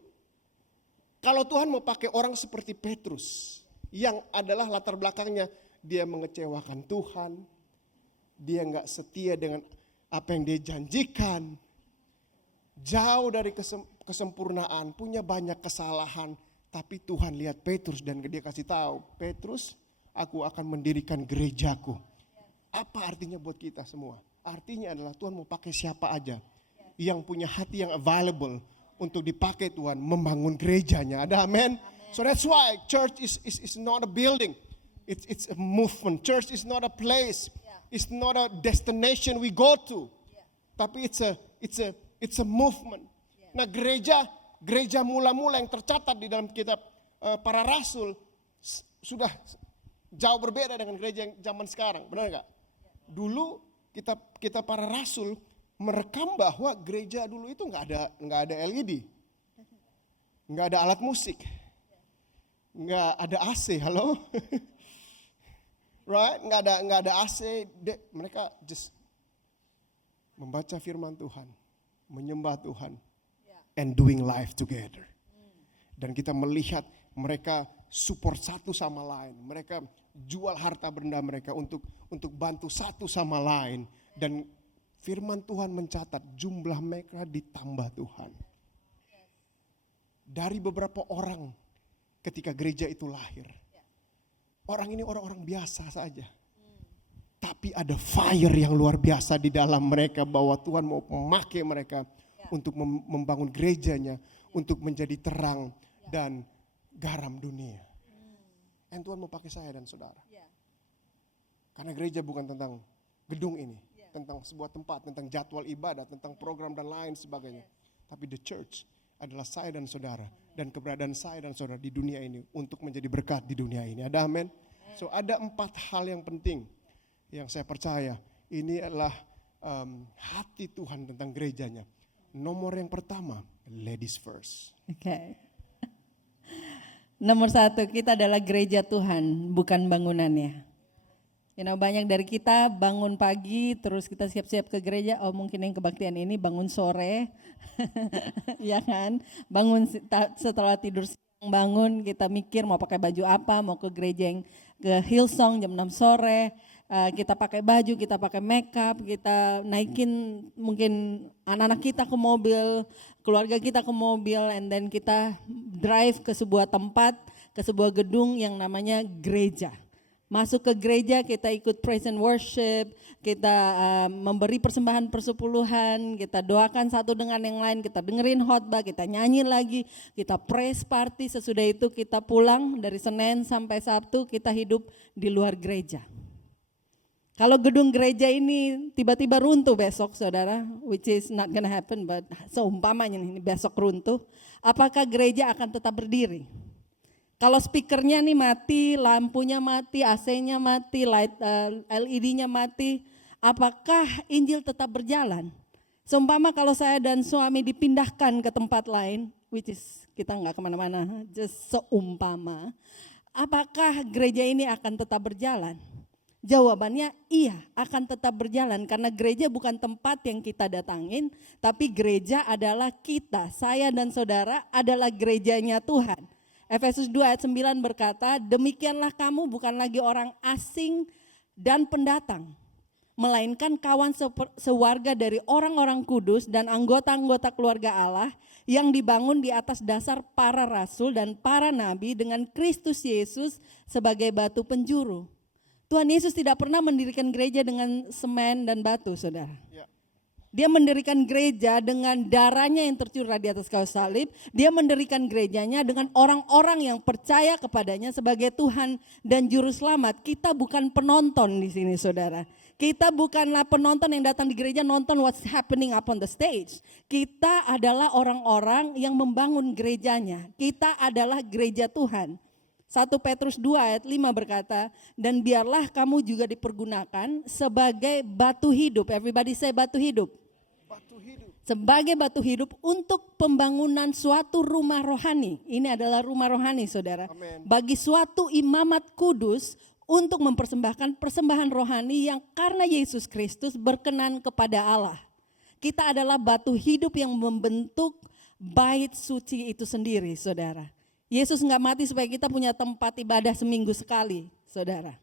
kalau Tuhan mau pakai orang seperti Petrus, yang adalah latar belakangnya dia mengecewakan Tuhan, dia nggak setia dengan apa yang dia janjikan, jauh dari kesempurnaan, punya banyak kesalahan, tapi Tuhan lihat Petrus dan dia kasih tahu, Petrus, aku akan mendirikan gerejaku. Apa artinya buat kita semua? Artinya adalah Tuhan mau pakai siapa aja yang punya hati yang available untuk dipakai Tuhan membangun gerejanya. Ada amin. So that's why church is not a building. It's a movement. Church is not a place. It's not a destination we go to. Tapi it's a movement. Nah, gereja mula-mula yang tercatat di dalam kitab para rasul sudah jauh berbeda dengan gereja yang zaman sekarang. Benar enggak? Dulu kita para rasul merekam bahwa gereja dulu itu nggak ada LED, nggak ada alat musik, nggak ada AC, halo, right? Nggak ada AC, mereka just membaca firman Tuhan, menyembah Tuhan, and doing life together. Dan kita melihat mereka support satu sama lain, mereka jual harta benda mereka untuk bantu satu sama lain, dan firman Tuhan mencatat jumlah mereka ditambah Tuhan. Dari beberapa orang ketika gereja itu lahir. Orang ini orang-orang biasa saja. Tapi ada fire yang luar biasa di dalam mereka bahwa Tuhan mau memakai mereka untuk membangun gerejanya, untuk menjadi terang dan garam dunia. Dan Tuhan mau pakai saya dan saudara. Karena gereja bukan tentang gedung ini, tentang sebuah tempat, tentang jadwal ibadah, tentang program dan lain sebagainya. Tapi the church adalah saya dan saudara, dan keberadaan saya dan saudara di dunia ini untuk menjadi berkat di dunia ini. Ada amin. So ada 4 hal yang penting yang saya percaya ini adalah hati Tuhan tentang gerejanya. Nomor yang pertama, ladies first. Oke. Nomor 1, kita adalah gereja Tuhan, bukan bangunannya. Banyak dari kita bangun pagi, terus kita siap-siap ke gereja. Oh, mungkin yang kebaktian ini bangun sore, ya kan? Bangun setelah tidur siang, bangun kita mikir mau pakai baju apa, mau ke gereja yang ke Hillsong jam 6 sore. Kita pakai baju, kita pakai makeup, kita naikin mungkin anak-anak kita ke mobil, keluarga kita ke mobil, and then kita drive ke sebuah tempat, ke sebuah gedung yang namanya gereja. Masuk ke gereja kita ikut praise and worship, kita memberi persembahan persepuluhan, kita doakan satu dengan yang lain, kita dengerin khotbah, kita nyanyi lagi, kita praise party. Sesudah itu kita pulang dari Senin sampai Sabtu kita hidup di luar gereja. Kalau gedung gereja ini tiba-tiba runtuh besok saudara, which is not gonna happen, but seumpamanya ini besok runtuh, apakah gereja akan tetap berdiri? Kalau speakernya nih mati, lampunya mati, AC-nya mati, LED-nya mati, apakah Injil tetap berjalan? Seumpama kalau saya dan suami dipindahkan ke tempat lain, which is kita nggak kemana-mana, just seumpama, apakah gereja ini akan tetap berjalan? Jawabannya iya, akan tetap berjalan karena gereja bukan tempat yang kita datangin, tapi gereja adalah kita, saya dan saudara adalah gerejanya Tuhan. Efesus 2 ayat 9 berkata, demikianlah kamu bukan lagi orang asing dan pendatang, melainkan kawan sewarga dari orang-orang kudus dan anggota-anggota keluarga Allah yang dibangun di atas dasar para rasul dan para nabi dengan Kristus Yesus sebagai batu penjuru. Tuhan Yesus tidak pernah mendirikan gereja dengan semen dan batu, saudara. Dia mendirikan gereja dengan darahnya yang tercurah di atas kayu salib. Dia mendirikan gerejanya dengan orang-orang yang percaya kepadanya sebagai Tuhan dan Juru Selamat. Kita bukan penonton di sini, saudara. Kita bukanlah penonton yang datang di gereja nonton what's happening up on the stage. Kita adalah orang-orang yang membangun gerejanya. Kita adalah gereja Tuhan. 1 Petrus 2 ayat 5 berkata, dan biarlah kamu juga dipergunakan sebagai batu hidup. Everybody say batu hidup. Sebagai batu hidup untuk pembangunan suatu rumah rohani. Ini adalah rumah rohani, saudara. Amen. Bagi suatu imamat kudus untuk mempersembahkan persembahan rohani yang karena Yesus Kristus berkenan kepada Allah. Kita adalah batu hidup yang membentuk bait suci itu sendiri, saudara. Yesus nggak mati supaya kita punya tempat ibadah seminggu sekali, saudara.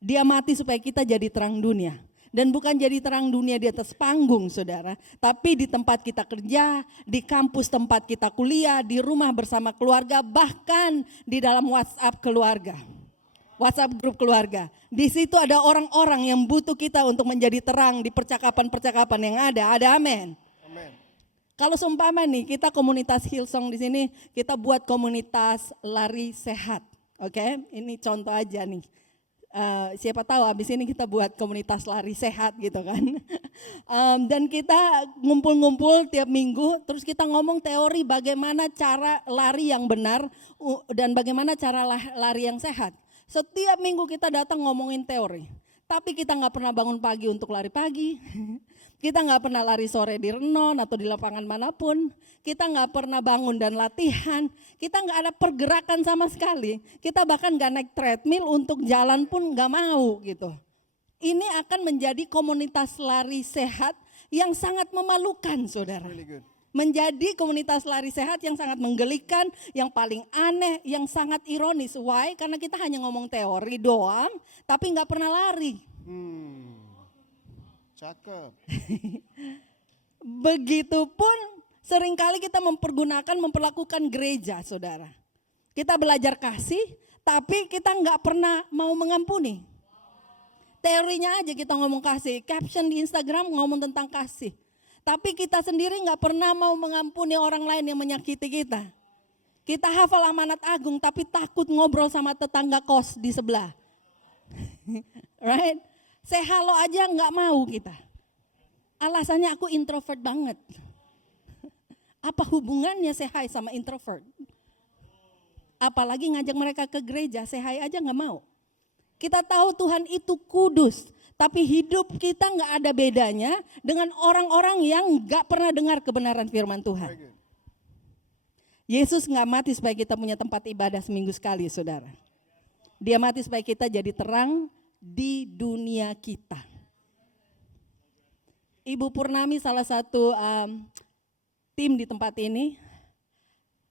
Dia mati supaya kita jadi terang dunia. Dan bukan jadi terang dunia di atas panggung, saudara. Tapi di tempat kita kerja, di kampus tempat kita kuliah, di rumah bersama keluarga, bahkan di dalam WhatsApp keluarga. WhatsApp grup keluarga. Di situ ada orang-orang yang butuh kita untuk menjadi terang di percakapan-percakapan yang ada. Ada amin. Kalau seumpama nih kita komunitas Hillsong di sini, kita buat komunitas lari sehat, oke? Ini contoh aja nih. Siapa tahu abis ini kita buat komunitas lari sehat gitu kan. Dan kita ngumpul-ngumpul tiap minggu, terus kita ngomong teori bagaimana cara lari yang benar dan bagaimana cara lari yang sehat. Setiap minggu kita datang ngomongin teori, tapi kita nggak pernah bangun pagi untuk lari pagi. Kita nggak pernah lari sore di renon atau di lapangan manapun. Kita nggak pernah bangun dan latihan. Kita nggak ada pergerakan sama sekali. Kita bahkan nggak naik treadmill, untuk jalan pun nggak mau gitu. Ini akan menjadi komunitas lari sehat yang sangat memalukan, saudara. Menjadi komunitas lari sehat yang sangat menggelikan, yang paling aneh, yang sangat ironis. Why? Karena kita hanya ngomong teori doang, tapi nggak pernah lari. Cakep. Begitupun seringkali kita memperlakukan gereja, saudara. Kita belajar kasih, tapi kita nggak pernah mau mengampuni. Teorinya aja kita ngomong kasih, caption di Instagram ngomong tentang kasih. Tapi kita sendiri nggak pernah mau mengampuni orang lain yang menyakiti kita. Kita hafal amanat agung, tapi takut ngobrol sama tetangga kos di sebelah. Right? Say halo aja nggak mau kita. Alasannya aku introvert banget. Apa hubungannya say hi sama introvert? Apalagi ngajak mereka ke gereja, say hi aja nggak mau. Kita tahu Tuhan itu kudus, tapi hidup kita nggak ada bedanya dengan orang-orang yang nggak pernah dengar kebenaran firman Tuhan. Yesus nggak mati supaya kita punya tempat ibadah seminggu sekali, saudara. Dia mati supaya kita jadi terang di dunia kita. Ibu Purnami salah satu tim di tempat ini,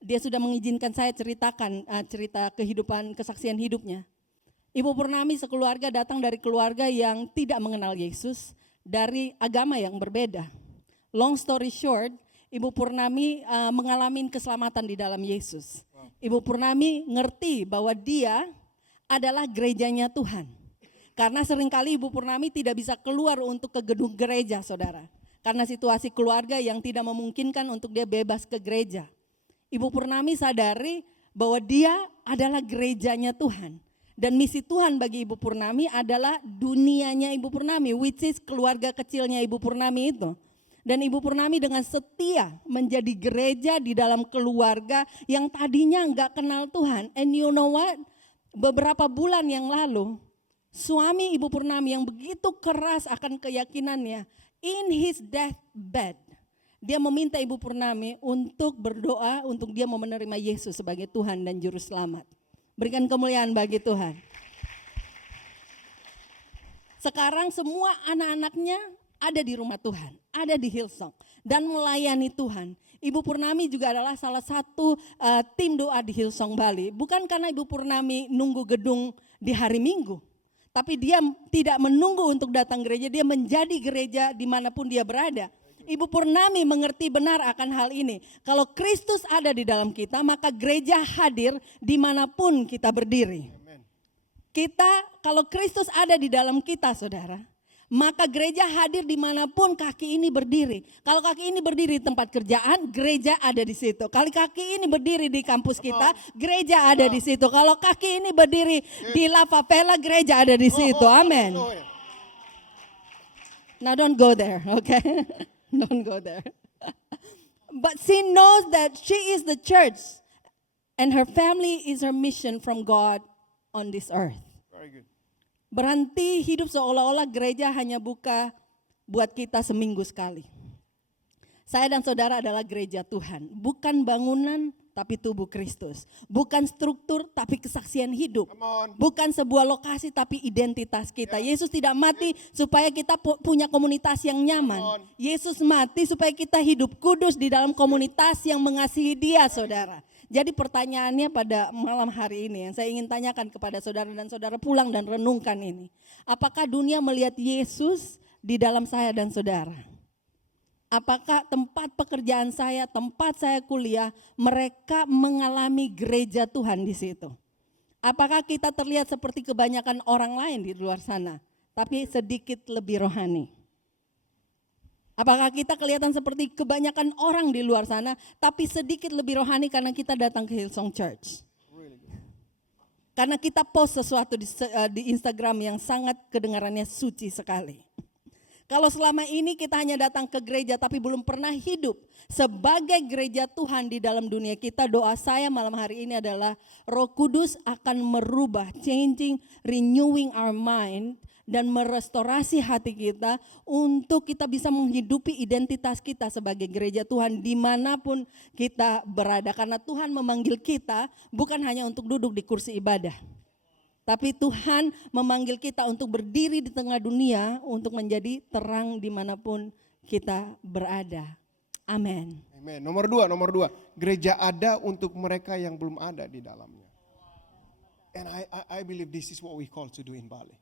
dia sudah mengizinkan saya ceritakan cerita kehidupan, kesaksian hidupnya. Ibu Purnami sekeluarga datang dari keluarga yang tidak mengenal Yesus, dari agama yang berbeda. Long story short, Ibu Purnami mengalami keselamatan di dalam Yesus. Ibu Purnami ngerti bahwa dia adalah gerejanya Tuhan. Karena seringkali Ibu Purnami tidak bisa keluar untuk ke gedung gereja, saudara. Karena situasi keluarga yang tidak memungkinkan untuk dia bebas ke gereja. Ibu Purnami sadari bahwa dia adalah gerejanya Tuhan. Dan misi Tuhan bagi Ibu Purnami adalah dunianya Ibu Purnami, which is keluarga kecilnya Ibu Purnami itu. Dan Ibu Purnami dengan setia menjadi gereja di dalam keluarga yang tadinya enggak kenal Tuhan. And you know what? Beberapa bulan yang lalu, suami Ibu Purnami yang begitu keras akan keyakinannya, in his deathbed, dia meminta Ibu Purnami untuk berdoa untuk dia mau menerima Yesus sebagai Tuhan dan Juru Selamat. Berikan kemuliaan bagi Tuhan. Sekarang semua anak-anaknya ada di rumah Tuhan, ada di Hillsong dan melayani Tuhan. Ibu Purnami juga adalah salah satu tim doa di Hillsong Bali. Bukan karena Ibu Purnami nunggu gedung di hari Minggu, tapi dia tidak menunggu untuk datang gereja, dia menjadi gereja dimanapun dia berada. Ibu Purnami mengerti benar akan hal ini. Kalau Kristus ada di dalam kita, maka gereja hadir dimanapun kita berdiri. Kalau Kristus ada di dalam kita, saudara, maka gereja hadir dimanapun kaki ini berdiri. Kalau kaki ini berdiri di tempat kerjaan, gereja ada di situ. Kalau kaki ini berdiri di kampus kita, gereja ada di situ. Kalau kaki ini berdiri di La Favela, gereja ada di situ. Amin. Now don't go there, okay? Don't go there. But she knows that she is the church and her family is her mission from God on this earth. Very good. Berhenti hidup seolah-olah gereja hanya buka buat kita seminggu sekali. Saya dan saudara adalah gereja Tuhan, bukan bangunan tapi tubuh Kristus. Bukan struktur tapi kesaksian hidup. Bukan sebuah lokasi tapi identitas kita. Yesus tidak mati supaya kita punya komunitas yang nyaman. Yesus mati supaya kita hidup kudus di dalam komunitas yang mengasihi Dia, saudara. Jadi pertanyaannya pada malam hari ini yang saya ingin tanyakan kepada saudara dan saudara pulang dan renungkan ini. Apakah dunia melihat Yesus di dalam saya dan saudara? Apakah tempat pekerjaan saya, tempat saya kuliah, mereka mengalami gereja Tuhan di situ? Apakah kita terlihat seperti kebanyakan orang lain di luar sana, tapi sedikit lebih rohani? Apakah kita kelihatan seperti kebanyakan orang di luar sana, tapi sedikit lebih rohani karena kita datang ke Hillsong Church? Karena kita post sesuatu di Instagram yang sangat kedengarannya suci sekali. Kalau selama ini kita hanya datang ke gereja tapi belum pernah hidup sebagai gereja Tuhan di dalam dunia kita, doa saya malam hari ini adalah Roh Kudus akan merubah, changing, renewing our mind, dan merestorasi hati kita untuk kita bisa menghidupi identitas kita sebagai gereja Tuhan dimanapun kita berada. Karena Tuhan memanggil kita bukan hanya untuk duduk di kursi ibadah, tapi Tuhan memanggil kita untuk berdiri di tengah dunia untuk menjadi terang dimanapun kita berada. Amin. Amin. Nomor dua, gereja ada untuk mereka yang belum ada di dalamnya. And I believe this is what we call to do in Bali.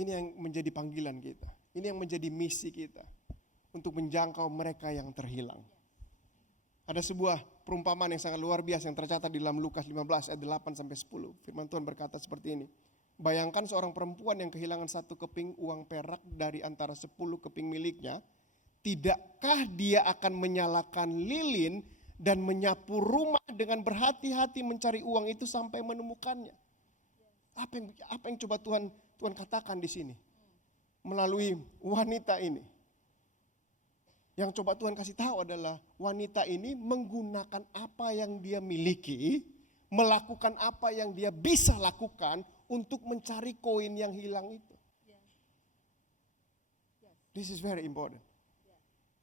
Ini yang menjadi panggilan kita. Ini yang menjadi misi kita. Untuk menjangkau mereka yang terhilang. Ada sebuah perumpamaan yang sangat luar biasa yang tercatat di dalam Lukas 15 ayat 8-10. Firman Tuhan berkata seperti ini. Bayangkan seorang perempuan yang kehilangan 1 keping uang perak dari antara 10 keping miliknya. Tidakkah dia akan menyalakan lilin dan menyapu rumah dengan berhati-hati mencari uang itu sampai menemukannya? Apa yang coba Tuhan katakan di sini melalui wanita ini? Yang coba Tuhan kasih tahu adalah wanita ini menggunakan apa yang dia miliki, melakukan apa yang dia bisa lakukan untuk mencari koin yang hilang itu. This is very important.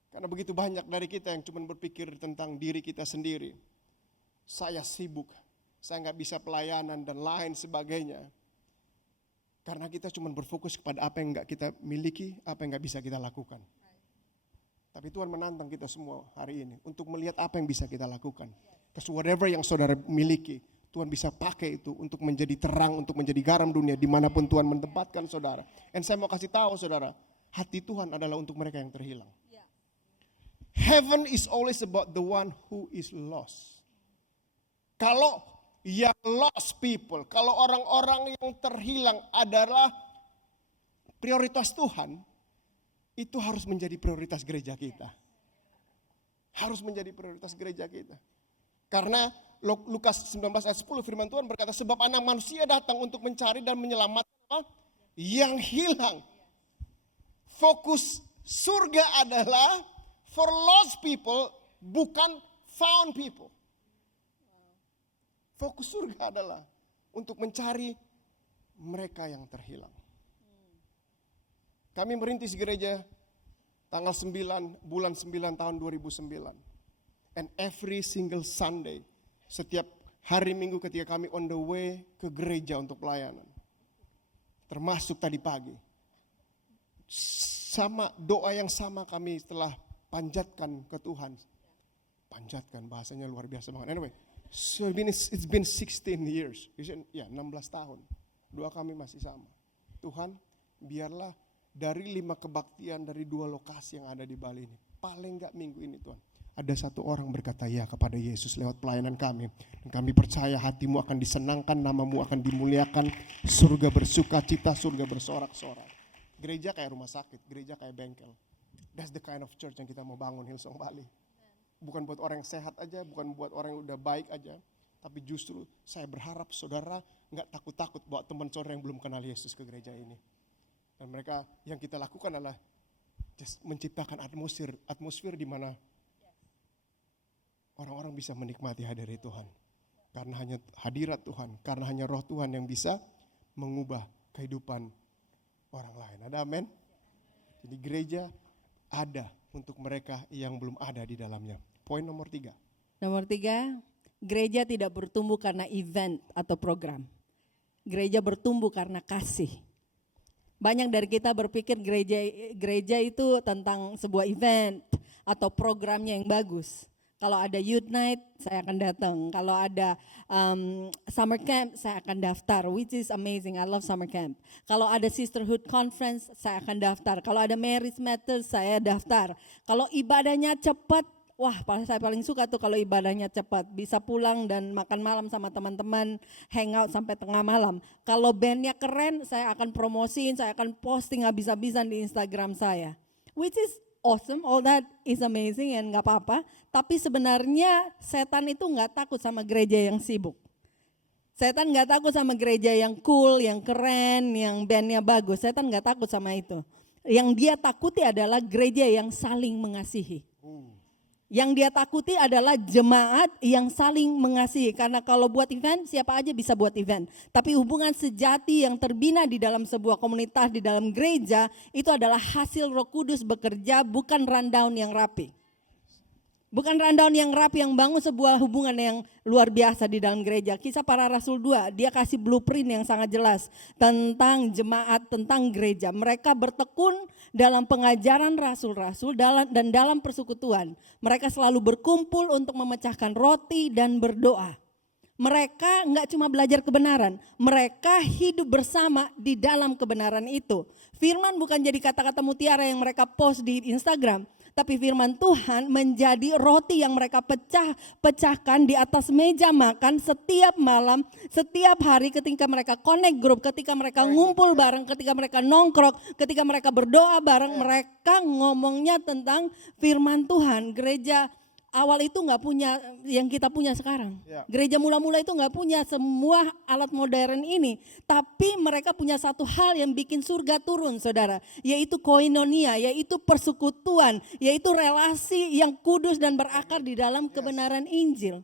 Karena begitu banyak dari kita yang cuma berpikir tentang diri kita sendiri. Saya sibuk, saya nggak bisa pelayanan dan lain sebagainya. Karena kita cuma berfokus kepada apa yang nggak kita miliki, apa yang nggak bisa kita lakukan. Tapi Tuhan menantang kita semua hari ini untuk melihat apa yang bisa kita lakukan. Because whatever yang saudara miliki, Tuhan bisa pakai itu untuk menjadi terang, untuk menjadi garam dunia dimanapun Tuhan menempatkan saudara. And saya mau kasih tahu saudara, hati Tuhan adalah untuk mereka yang terhilang. Heaven is always about the one who is lost. Kalau yang lost people, kalau orang-orang yang terhilang adalah prioritas Tuhan, itu harus menjadi prioritas gereja kita. Harus menjadi prioritas gereja kita. Karena Lukas 19 ayat 10 firman Tuhan berkata, sebab anak manusia datang untuk mencari dan menyelamatkan apa? Yang hilang. Fokus surga adalah for lost people, bukan found people. Fokus surga adalah untuk mencari mereka yang terhilang. Kami merintis gereja tanggal 9 bulan 9 tahun 2009. And every single Sunday, setiap hari Minggu ketika kami on the way ke gereja untuk pelayanan, termasuk tadi pagi, sama doa yang sama kami telah panjatkan ke Tuhan. Panjatkan bahasanya luar biasa banget. Anyway, so it's been 16 years. Ya, 16 tahun. Doa kami masih sama. Tuhan, biarlah dari 5 kebaktian dari 2 lokasi yang ada di Bali ini, paling enggak minggu ini Tuhan, ada satu orang berkata ya kepada Yesus lewat pelayanan kami. Dan kami percaya hatimu akan disenangkan, namamu akan dimuliakan, surga bersuka cita, surga bersorak-sorai. Gereja kayak rumah sakit, gereja kayak bengkel. That's the kind of church yang kita mau bangun Hillsong Bali. Bukan buat orang yang sehat aja, bukan buat orang yang udah baik aja. Tapi justru saya berharap saudara gak takut-takut bawa teman saudara yang belum kenal Yesus ke gereja ini. Dan mereka yang kita lakukan adalah just menciptakan atmosfer di mana orang-orang bisa menikmati hadirat Tuhan. Karena hanya hadirat Tuhan, karena hanya roh Tuhan yang bisa mengubah kehidupan orang lain. Ada amin? Jadi gereja ada untuk mereka yang belum ada di dalamnya. Poin nomor 3. Nomor 3, gereja tidak bertumbuh karena event atau program. Gereja bertumbuh karena kasih. Banyak dari kita berpikir gereja itu tentang sebuah event atau programnya yang bagus. Kalau ada youth night, saya akan datang. Kalau ada summer camp, saya akan daftar, which is amazing. I love summer camp. Kalau ada sisterhood conference, saya akan daftar. Kalau ada marriage matters, saya daftar. Kalau ibadahnya cepat, wah saya paling suka tuh kalau ibadahnya cepat. Bisa pulang dan makan malam sama teman-teman, hangout sampai tengah malam. Kalau bandnya keren, saya akan promosiin, saya akan posting habis-habisan di Instagram saya. Which is awesome, all that is amazing and gak apa-apa. Tapi sebenarnya setan itu gak takut sama gereja yang sibuk. Setan gak takut sama gereja yang cool, yang keren, yang bandnya bagus. Setan gak takut sama itu. Yang dia takuti adalah gereja yang saling mengasihi. Yang dia takuti adalah jemaat yang saling mengasihi. Karena kalau buat event, siapa aja bisa buat event. Tapi hubungan sejati yang terbina di dalam sebuah komunitas, di dalam gereja, itu adalah hasil Roh Kudus bekerja, bukan rundown yang rapi. Bukan rundown yang rapi yang bangun sebuah hubungan yang luar biasa di dalam gereja. Kisah Para Rasul 2, dia kasih blueprint yang sangat jelas tentang jemaat, tentang gereja. Mereka bertekun dalam pengajaran rasul-rasul dan dalam persekutuan. Mereka selalu berkumpul untuk memecahkan roti dan berdoa. Mereka enggak cuma belajar kebenaran, mereka hidup bersama di dalam kebenaran itu. Firman bukan jadi kata-kata mutiara yang mereka post di Instagram, tapi firman Tuhan menjadi roti yang mereka pecahkan di atas meja makan setiap malam, setiap hari ketika mereka connect group, ketika mereka ngumpul bareng, ketika mereka nongkrong, ketika mereka berdoa bareng, mereka ngomongnya tentang firman Tuhan. Gereja awal itu nggak punya yang kita punya sekarang. Gereja mula-mula itu nggak punya semua alat modern ini, tapi mereka punya satu hal yang bikin surga turun, saudara, yaitu koinonia, yaitu persekutuan, yaitu relasi yang kudus dan berakar di dalam kebenaran Injil.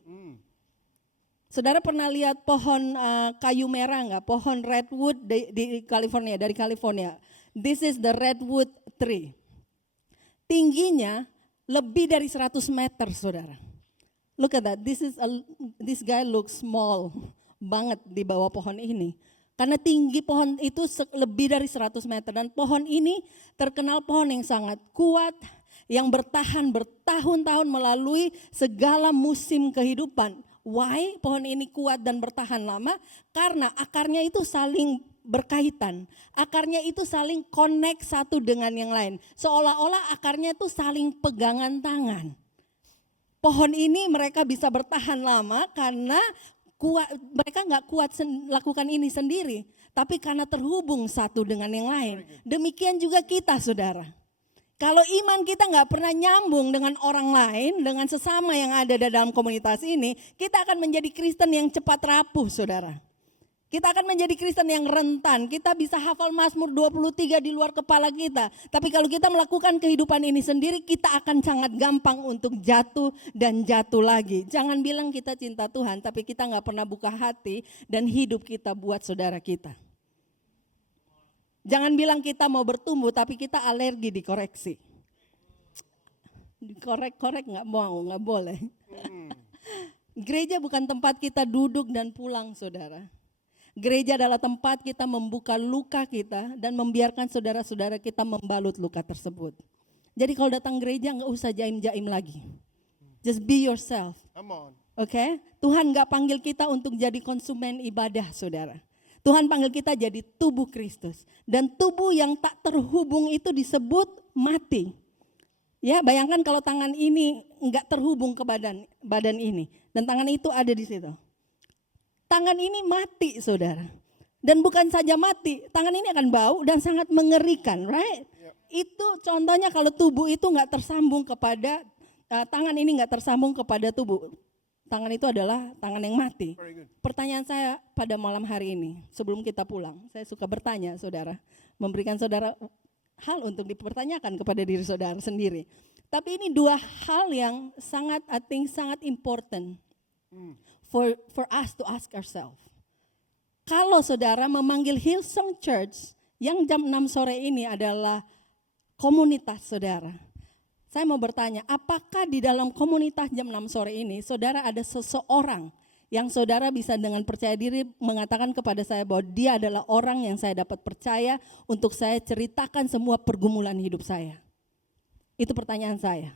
Saudara pernah lihat pohon kayu merah nggak? Pohon redwood di California, dari California. This is the redwood tree. Tingginya lebih dari 100 meter, saudara. Look at that. This guy looks small banget di bawah pohon ini. Karena tinggi pohon itu lebih dari 100 meter. Dan pohon ini terkenal pohon yang sangat kuat, yang bertahan bertahun-tahun melalui segala musim kehidupan. Why pohon ini kuat dan bertahan lama? Karena akarnya itu saling berkaitan. Akarnya itu saling connect satu dengan yang lain. Seolah-olah akarnya itu saling pegangan tangan. Pohon ini mereka bisa bertahan lama karena mereka nggak kuat lakukan ini sendiri, tapi karena terhubung satu dengan yang lain. Demikian juga kita, saudara. Kalau iman kita nggak pernah nyambung dengan orang lain, dengan sesama yang ada di dalam komunitas ini, kita akan menjadi Kristen yang cepat rapuh, saudara. Kita akan menjadi Kristen yang rentan. Kita bisa hafal Mazmur 23 di luar kepala kita. Tapi kalau kita melakukan kehidupan ini sendiri, kita akan sangat gampang untuk jatuh dan jatuh lagi. Jangan bilang kita cinta Tuhan, tapi kita nggak pernah buka hati dan hidup kita buat saudara kita. Jangan bilang kita mau bertumbuh, tapi kita alergi dikoreksi. Dikorek-korek nggak mau, nggak boleh. Gereja bukan tempat kita duduk dan pulang, saudara. Gereja adalah tempat kita membuka luka kita dan membiarkan saudara-saudara kita membalut luka tersebut. Jadi kalau datang gereja nggak usah jaim-jaim lagi. Just be yourself. Come on. Oke? Tuhan nggak panggil kita untuk jadi konsumen ibadah, saudara. Tuhan panggil kita jadi tubuh Kristus. Dan tubuh yang tak terhubung itu disebut mati. Ya, bayangkan kalau tangan ini nggak terhubung ke badan ini. Dan tangan itu ada di situ. Tangan ini mati, saudara. Dan bukan saja mati, tangan ini akan bau dan sangat mengerikan, right? Itu contohnya kalau tubuh itu nggak tersambung kepada, tangan ini nggak tersambung kepada tubuh. Tangan itu adalah tangan yang mati. Pertanyaan saya pada malam hari ini, sebelum kita pulang, saya suka bertanya, saudara. Memberikan saudara hal untuk dipertanyakan kepada diri saudara sendiri. Tapi ini dua hal yang sangat, I think, sangat important. For us to ask ourselves. Kalau saudara memanggil Hillsong Church yang jam 6 sore ini adalah komunitas saudara. Saya mau bertanya, apakah di dalam komunitas jam 6 sore ini saudara ada seseorang yang saudara bisa dengan percaya diri mengatakan kepada saya bahwa dia adalah orang yang saya dapat percaya untuk saya ceritakan semua pergumulan hidup saya? Itu pertanyaan saya.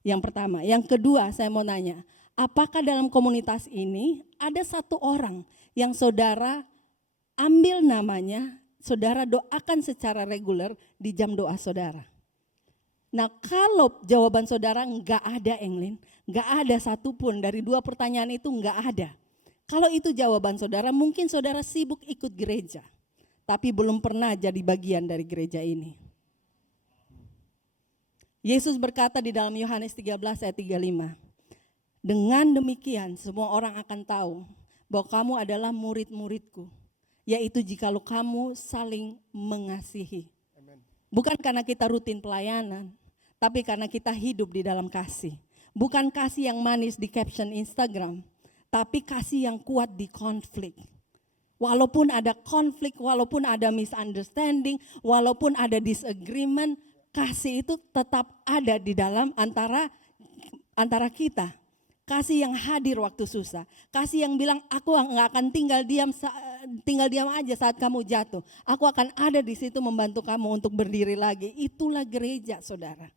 Yang pertama. Yang kedua, saya mau nanya, apakah dalam komunitas ini ada satu orang yang saudara ambil namanya, saudara doakan secara reguler di jam doa saudara? Nah, kalau jawaban saudara enggak ada, Englin, enggak ada satupun dari dua pertanyaan itu, enggak ada. Kalau itu jawaban saudara, mungkin saudara sibuk ikut gereja, tapi belum pernah jadi bagian dari gereja ini. Yesus berkata di dalam Yohanes 13 ayat 35, dengan demikian semua orang akan tahu bahwa kamu adalah murid-muridku, yaitu jikalau kamu saling mengasihi. Bukan karena kita rutin pelayanan, tapi karena kita hidup di dalam kasih. Bukan kasih yang manis di caption Instagram, tapi kasih yang kuat di konflik. Walaupun ada konflik, walaupun ada misunderstanding, walaupun ada disagreement, kasih itu tetap ada di dalam antara kita. Kasih yang hadir waktu susah. Kasih yang bilang aku nggak akan tinggal diam aja saat kamu jatuh. Aku akan ada di situ membantu kamu untuk berdiri lagi. Itulah gereja, saudara.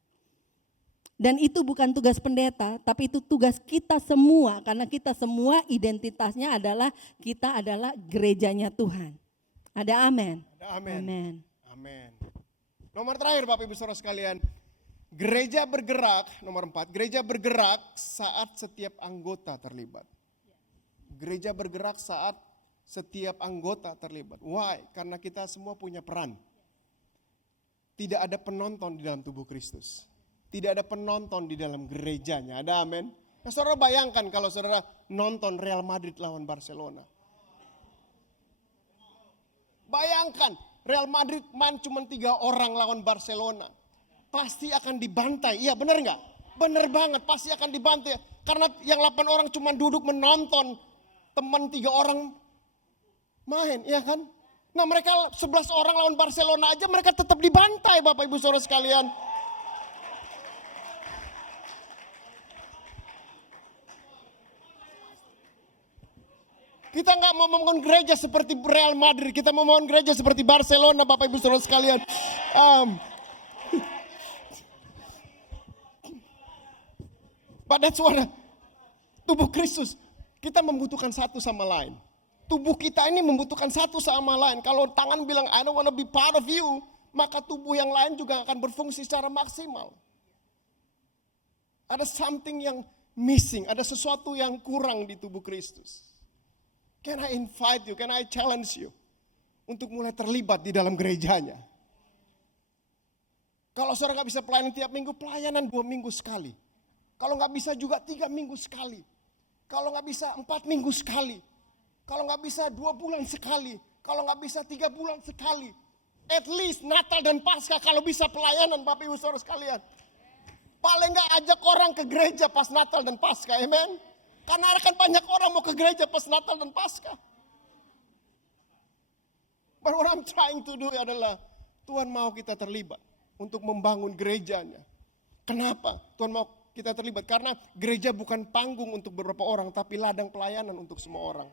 Dan itu bukan tugas pendeta, tapi itu tugas kita semua. Karena kita semua identitasnya adalah kita adalah gerejanya Tuhan. Ada amin? Ada amin. Amin. Amin. Nomor terakhir Bapak Ibu Saudara sekalian. Gereja bergerak, nomor 4, gereja bergerak saat setiap anggota terlibat. Gereja bergerak saat setiap anggota terlibat. Why? Karena kita semua punya peran. Tidak ada penonton di dalam tubuh Kristus. Tidak ada penonton di dalam gerejanya. Ada amin? Nah, saudara bayangkan kalau saudara nonton Real Madrid lawan Barcelona. Bayangkan Real Madrid main cuma 3 orang lawan Barcelona. Pasti akan dibantai, iya benar nggak? Benar banget, pasti akan dibantai. Karena yang 8 orang cuma duduk menonton teman 3 orang main, iya kan? Nah mereka 11 orang lawan Barcelona aja mereka tetap dibantai Bapak Ibu Saudara sekalian. Kita nggak mau membangun gereja seperti Real Madrid, kita mau membangun gereja seperti Barcelona Bapak Ibu Saudara sekalian. But that's what tubuh Kristus, kita membutuhkan satu sama lain. Tubuh kita ini membutuhkan satu sama lain. Kalau tangan bilang I don't want to be part of you, maka tubuh yang lain juga akan berfungsi secara maksimal. Ada something yang missing, ada sesuatu yang kurang di tubuh Kristus. Can I invite you, can I challenge you untuk mulai terlibat di dalam gerejanya? Kalau saudara gak bisa pelayanan tiap minggu, pelayanan 2 minggu sekali. Kalau gak bisa juga 3 minggu sekali. Kalau gak bisa 4 minggu sekali. Kalau gak bisa 2 bulan sekali. Kalau gak bisa 3 bulan sekali. At least Natal dan Paskah kalau bisa pelayanan Bapak Ibu Saudara sekalian. Paling gak ajak orang ke gereja pas Natal dan Paskah, amen. Karena akan banyak orang mau ke gereja pas Natal dan Paskah. But what I'm trying to do adalah Tuhan mau kita terlibat untuk membangun gerejanya. Kenapa Tuhan mau kita terlibat? Karena gereja bukan panggung untuk beberapa orang, tapi ladang pelayanan untuk semua orang.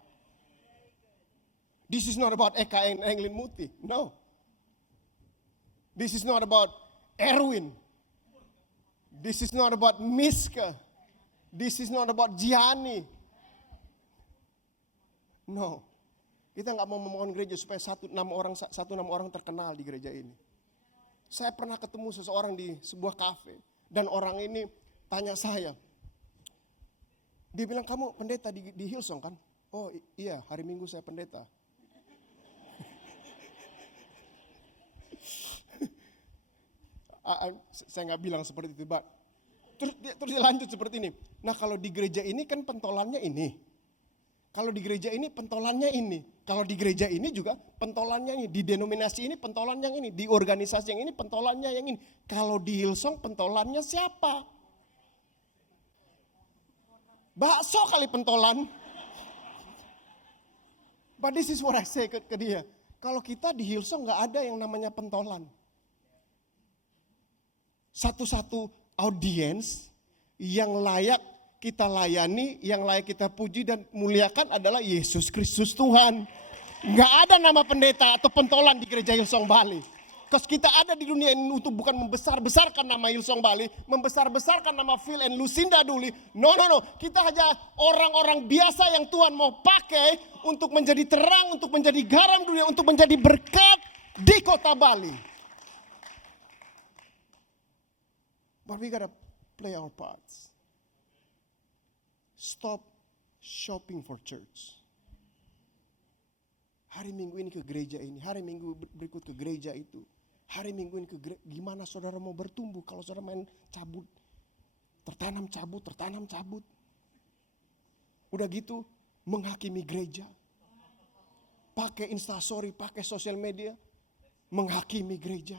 This is not about Eka and Englin Muti, no. This is not about Erwin. This is not about Miska. This is not about Gianni. No. Kita nggak mau membangun gereja supaya 1-6 orang terkenal di gereja ini. Saya pernah ketemu seseorang di sebuah kafe. Dan orang ini tanya saya. Dia bilang, kamu pendeta di Hillsong kan? Oh iya, hari Minggu saya pendeta. Saya nggak bilang seperti itu, Pak. Terus dia lanjut seperti ini. Nah kalau di gereja ini kan pentolannya ini. Kalau di gereja ini pentolannya ini. Kalau di gereja ini juga pentolannya ini. Di denominasi ini pentolan yang ini. Di organisasi yang ini pentolannya yang ini. Kalau di Hillsong pentolannya siapa? Bakso kali pentolan. But this is what I say ke dia. Kalau kita di Hillsong gak ada yang namanya pentolan. Satu-satu audiens yang layak kita layani, yang layak kita puji dan muliakan adalah Yesus Kristus Tuhan. Nggak ada nama pendeta atau pentolan di gereja Hillsong Bali. Because kita ada di dunia ini untuk bukan membesar-besarkan nama Hillsong Bali, membesar-besarkan nama Phil and Lucinda Duli. No. Kita hanya orang-orang biasa yang Tuhan mau pakai untuk menjadi terang, untuk menjadi garam dunia, untuk menjadi berkat di kota Bali. But we gotta play our parts. Stop shopping for church. Hari Minggu ini ke gereja ini, hari Minggu berikut ke gereja itu. Hari Minggu ini ke gereja, gimana saudara mau bertumbuh kalau saudara main cabut? Tertanam cabut. Udah gitu menghakimi gereja. Pakai Instastory, pakai sosial media. Menghakimi gereja.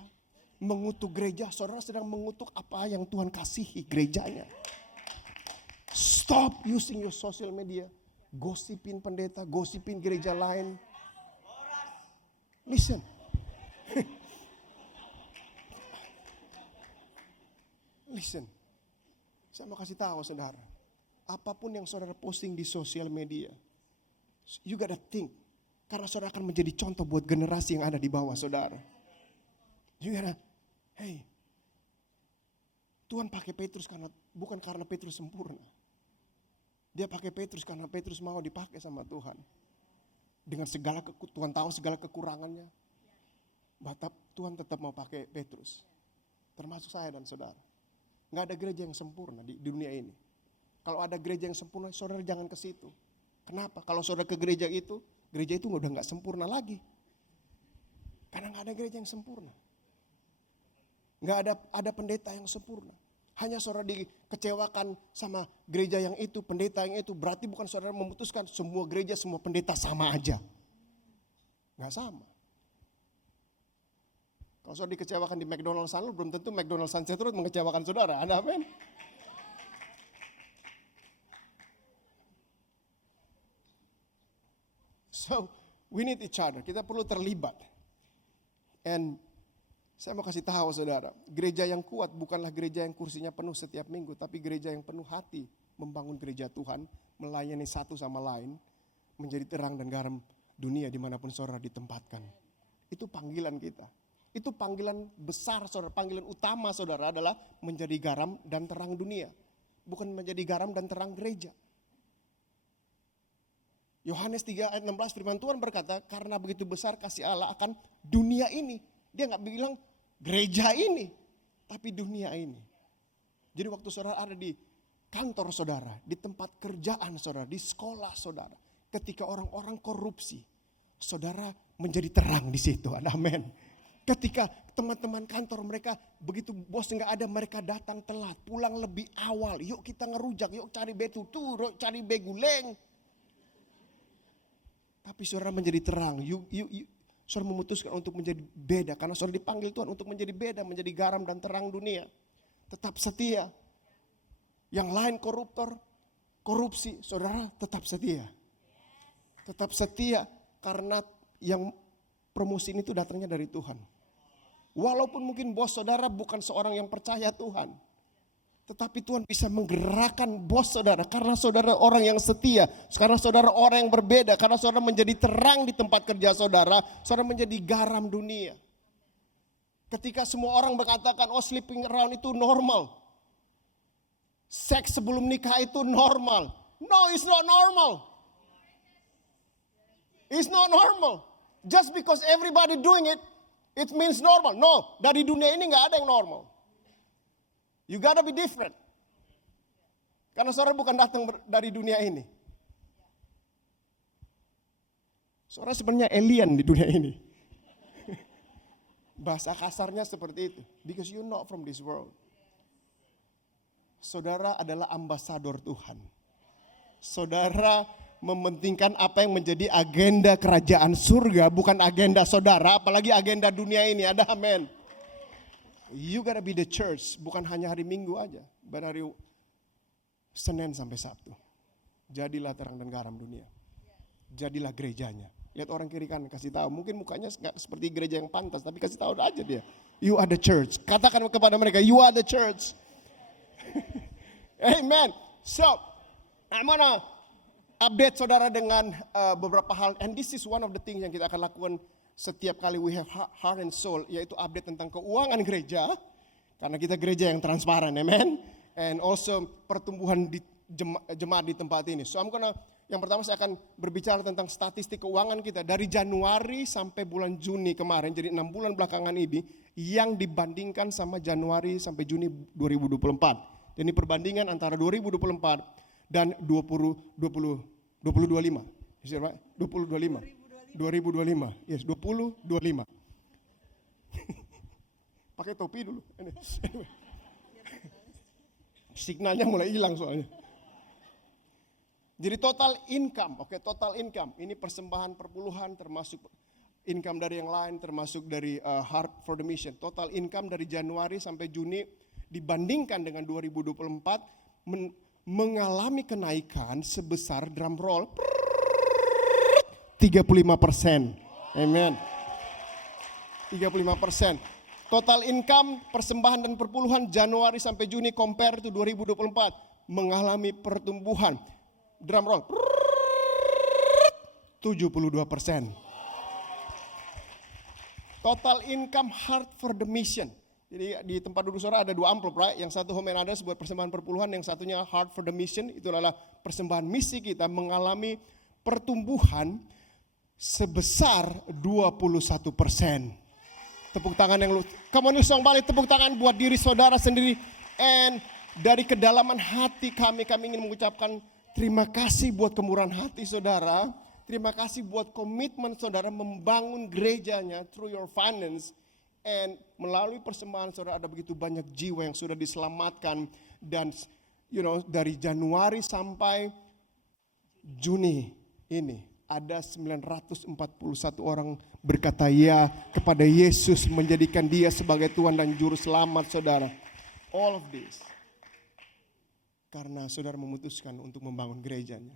Mengutuk gereja, saudara sedang mengutuk apa yang Tuhan kasihi gerejanya. Stop using your social media. Gosipin pendeta, gosipin gereja lain. Listen. Listen. Saya mau kasih tahu saudara. Apapun yang saudara posting di sosial media, you gotta think. Karena saudara akan menjadi contoh buat generasi yang ada di bawah saudara. You gotta, hey, Tuhan pakai Petrus bukan karena Petrus sempurna. Dia pakai Petrus karena Petrus mau dipakai sama Tuhan. Dengan segala Tuhan tahu segala kekurangannya. Tuhan tetap mau pakai Petrus. Termasuk saya dan saudara. Nggak ada gereja yang sempurna di dunia ini. Kalau ada gereja yang sempurna, saudara jangan ke situ. Kenapa? Kalau saudara ke gereja itu udah nggak sempurna lagi. Karena nggak ada gereja yang sempurna. Nggak ada pendeta yang sempurna. Hanya saudara dikecewakan sama gereja yang itu, pendeta yang itu. Berarti bukan saudara memutuskan semua gereja, semua pendeta sama aja. Nggak sama. Kalau saudara dikecewakan di McDonald Sunset, belum tentu McDonald Sunset Road mengecewakan saudara. Ada amin? So, we need each other. Kita perlu terlibat. And saya mau kasih tahu saudara, gereja yang kuat bukanlah gereja yang kursinya penuh setiap minggu, tapi gereja yang penuh hati membangun gereja Tuhan, melayani satu sama lain, menjadi terang dan garam dunia dimanapun saudara ditempatkan. Itu panggilan kita. Itu panggilan besar saudara, panggilan utama saudara adalah menjadi garam dan terang dunia. Bukan menjadi garam dan terang gereja. Yohanes 3 ayat 16 firman Tuhan berkata, karena begitu besar kasih Allah akan dunia ini. Dia gak bilang gereja ini, tapi dunia ini. Jadi waktu saudara ada di kantor saudara, di tempat kerjaan saudara, di sekolah saudara, ketika orang-orang korupsi, saudara menjadi terang di situ. Amin. Ketika teman-teman kantor mereka begitu bos nggak ada, mereka datang telat, pulang lebih awal. Yuk kita ngerujak, yuk cari betutu, cari beguleng. Tapi saudara menjadi terang. Saudara memutuskan untuk menjadi beda karena saudara dipanggil Tuhan untuk menjadi beda, menjadi garam dan terang dunia. Tetap setia. Yang lain koruptor, korupsi, saudara tetap setia. Tetap setia karena yang promosi itu datangnya dari Tuhan. Walaupun mungkin bos saudara bukan seorang yang percaya Tuhan, tetapi Tuhan bisa menggerakkan bos saudara karena saudara orang yang setia, karena saudara orang yang berbeda, karena saudara menjadi terang di tempat kerja saudara, saudara menjadi garam dunia. Ketika semua orang mengatakan, oh sleeping around itu normal, seks sebelum nikah itu normal. No, it's not normal. It's not normal. Just because everybody doing it, it means normal. No, dari dunia ini nggak ada yang normal. You gotta be different. Karena saudara bukan datang dari dunia ini. Saudara sebenarnya alien di dunia ini. Bahasa kasarnya seperti itu. Because you're not from this world. Saudara adalah ambasador Tuhan. Saudara mementingkan apa yang menjadi agenda kerajaan surga, bukan agenda saudara, apalagi agenda dunia ini. Ada amin. You gotta be the church, bukan hanya hari Minggu aja, but hari Senin sampai Sabtu. Jadilah terang dan garam dunia. Jadilah gerejanya. Lihat orang kiri kanan, kasih tahu. Mungkin mukanya nggak seperti gereja yang pantas, tapi kasih tahu aja dia. You are the church. Katakan kepada mereka, you are the church. Amen. So, I'm gonna update saudara dengan beberapa hal, and this is one of the things yang kita akan lakukan setiap kali we have heart and soul, yaitu update tentang keuangan gereja, karena kita gereja yang transparan, amen, and also pertumbuhan di jemaat di tempat ini. So yang pertama saya akan berbicara tentang statistik keuangan kita dari Januari sampai bulan Juni kemarin, jadi 6 bulan belakangan ini, yang dibandingkan sama Januari sampai Juni 2024. Jadi perbandingan antara 2024 dan 2025. Is it right? 2025. 2025. Yes, 2025. Pakai topi dulu. Signalnya mulai hilang soalnya. Jadi total income, total income. Ini persembahan perpuluhan termasuk income dari yang lain, termasuk dari Heart for the Mission. Total income dari Januari sampai Juni dibandingkan dengan 2024 mengalami kenaikan sebesar drum roll 35%. Amen. 35%. Total income persembahan dan perpuluhan Januari sampai Juni compare to 2024 mengalami pertumbuhan. Drum roll 72%. Total income Heart for the Mission. Jadi di tempat duduk saudara ada 2 amplop, right? Yang satu home and others buat persembahan perpuluhan, yang satunya Heart for the Mission, itu adalah persembahan misi kita, mengalami pertumbuhan sebesar 21%. Tepuk tangan yang lu, come on song balik, tepuk tangan buat diri saudara sendiri. And dari kedalaman hati kami ingin mengucapkan terima kasih buat kemurahan hati saudara. Terima kasih buat komitmen saudara membangun gerejanya through your finance. And melalui persembahan saudara ada begitu banyak jiwa yang sudah diselamatkan. Dan dari Januari sampai Juni ini ada 941 orang berkata ya kepada Yesus, menjadikan dia sebagai Tuhan dan Juru Selamat saudara. All of this karena saudara memutuskan untuk membangun gerejanya.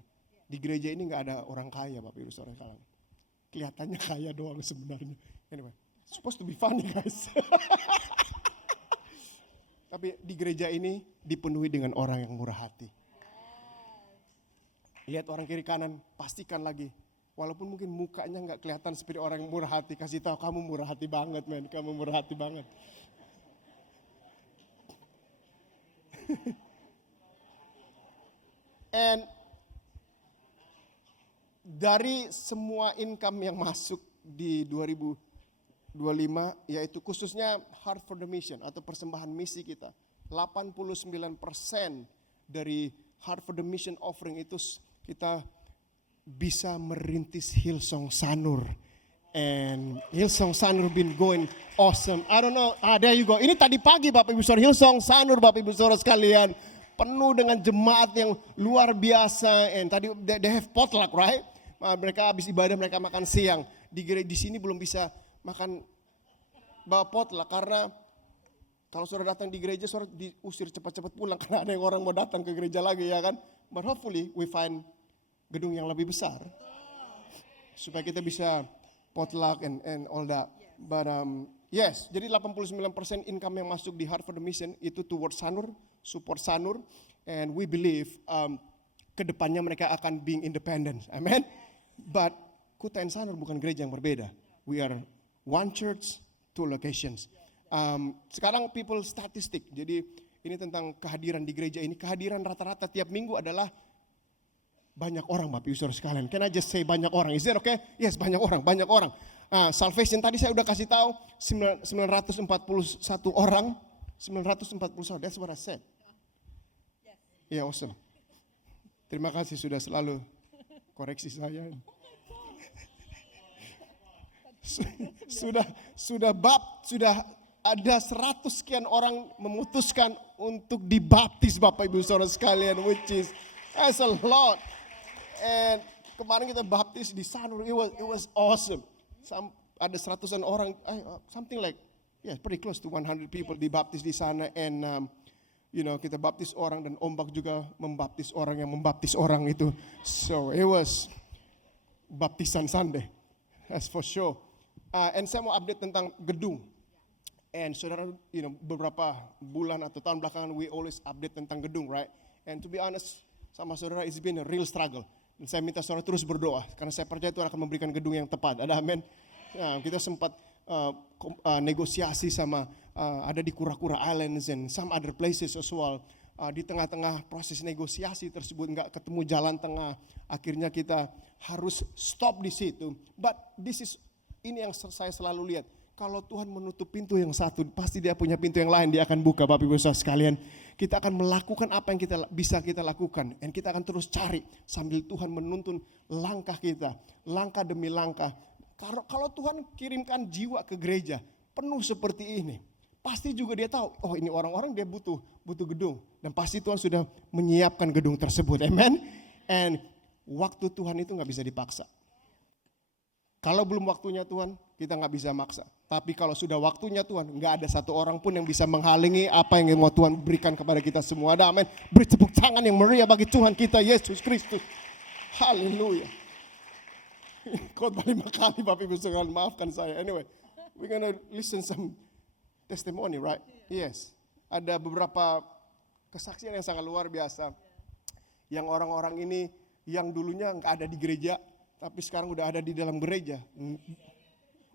Di gereja ini gak ada orang kaya Bapak Ibu Saudara sekalian. Kelihatannya kaya doang sebenarnya. Anyway, supposed to be funny guys. Tapi di gereja ini dipenuhi dengan orang yang murah hati. Lihat orang kiri kanan, pastikan lagi. Walaupun mungkin mukanya gak kelihatan seperti orang yang murah hati, kasih tahu kamu murah hati banget men, kamu murah hati banget. And dari semua income yang masuk di 2025, yaitu khususnya Heart for the Mission atau persembahan misi kita, 89% dari Heart for the Mission offering itu kita bisa merintis Hillsong Sanur. And Hillsong Sanur been going awesome. I don't know, there you go. Ini tadi pagi Bapak Ibu Saudara, Hillsong Sanur Bapak Ibu Saudara sekalian. Penuh dengan jemaat yang luar biasa. And tadi they have potluck, right? Mereka habis ibadah mereka makan siang. Di sini belum bisa makan bawa potluck karena kalau saudara datang di gereja, saudara diusir cepat-cepat pulang karena ada yang orang mau datang ke gereja lagi, ya kan? But hopefully we find gedung yang lebih besar supaya kita bisa potluck and all that. But yes, jadi 89% income yang masuk di Heart for the Mission itu towards Sanur, support Sanur, and we believe kedepannya mereka akan being independent. Amen. But Kuta and Sanur bukan gereja yang berbeda. We are one church, two locations. Sekarang people statistik, jadi ini tentang kehadiran di gereja ini. Kehadiran rata-rata tiap minggu adalah banyak orang Bapak Ibu Saudara sekalian. Can I just say banyak orang? Is that okay? Yes, banyak orang, banyak orang. Salvation tadi saya udah kasih tahu 941 orang. 941, that's what I said. Yeah, awesome. Terima kasih sudah selalu koreksi saya. Sudah ada 100 sekian orang memutuskan untuk dibaptis Bapak Ibu Saudara sekalian, which is that's a lot. And kemarin kita baptis di Sanur, it was awesome. Ada 100-an orang, something like pretty close to 100 people dibaptis di sana. And kita baptis orang dan Ombak juga membaptis orang yang membaptis orang itu. So it was baptisan Sunday, that's for sure. And saya mau update tentang gedung. And saudara, beberapa bulan atau tahun belakangan we always update tentang gedung, right? And to be honest, sama saudara, it's been a real struggle. Dan saya minta saudara terus berdoa, karena saya percaya Tuhan akan memberikan gedung yang tepat. Ada amin. Kita sempat negosiasi sama ada di Kura-Kura Islands and some other places as well. Di tengah-tengah proses negosiasi tersebut nggak ketemu jalan tengah. Akhirnya kita harus stop di situ. But ini yang saya selalu lihat. Kalau Tuhan menutup pintu yang satu, pasti Dia punya pintu yang lain, Dia akan buka Bapak Ibu Saudara sekalian. Kita akan melakukan apa yang bisa kita lakukan. Dan kita akan terus cari sambil Tuhan menuntun langkah kita. Langkah demi langkah. Kalau Tuhan kirimkan jiwa ke gereja penuh seperti ini, pasti juga Dia tahu, oh ini orang-orang dia butuh gedung. Dan pasti Tuhan sudah menyiapkan gedung tersebut. Amen. And waktu Tuhan itu gak bisa dipaksa. Kalau belum waktunya Tuhan, kita gak bisa maksa. Tapi kalau sudah waktunya Tuhan, gak ada satu orang pun yang bisa menghalangi apa yang mau Tuhan berikan kepada kita semua. Ada amin. Beri tepuk tangan yang meriah bagi Tuhan kita, Yesus Kristus. Haleluya. Khotbah 5 kali Bapak Ibu sekalian, maafkan saya. Anyway, we're gonna listen some testimony, right? Yes. Ada beberapa kesaksian yang sangat luar biasa. Yang orang-orang ini yang dulunya gak ada di gereja, tapi sekarang udah ada di dalam gereja.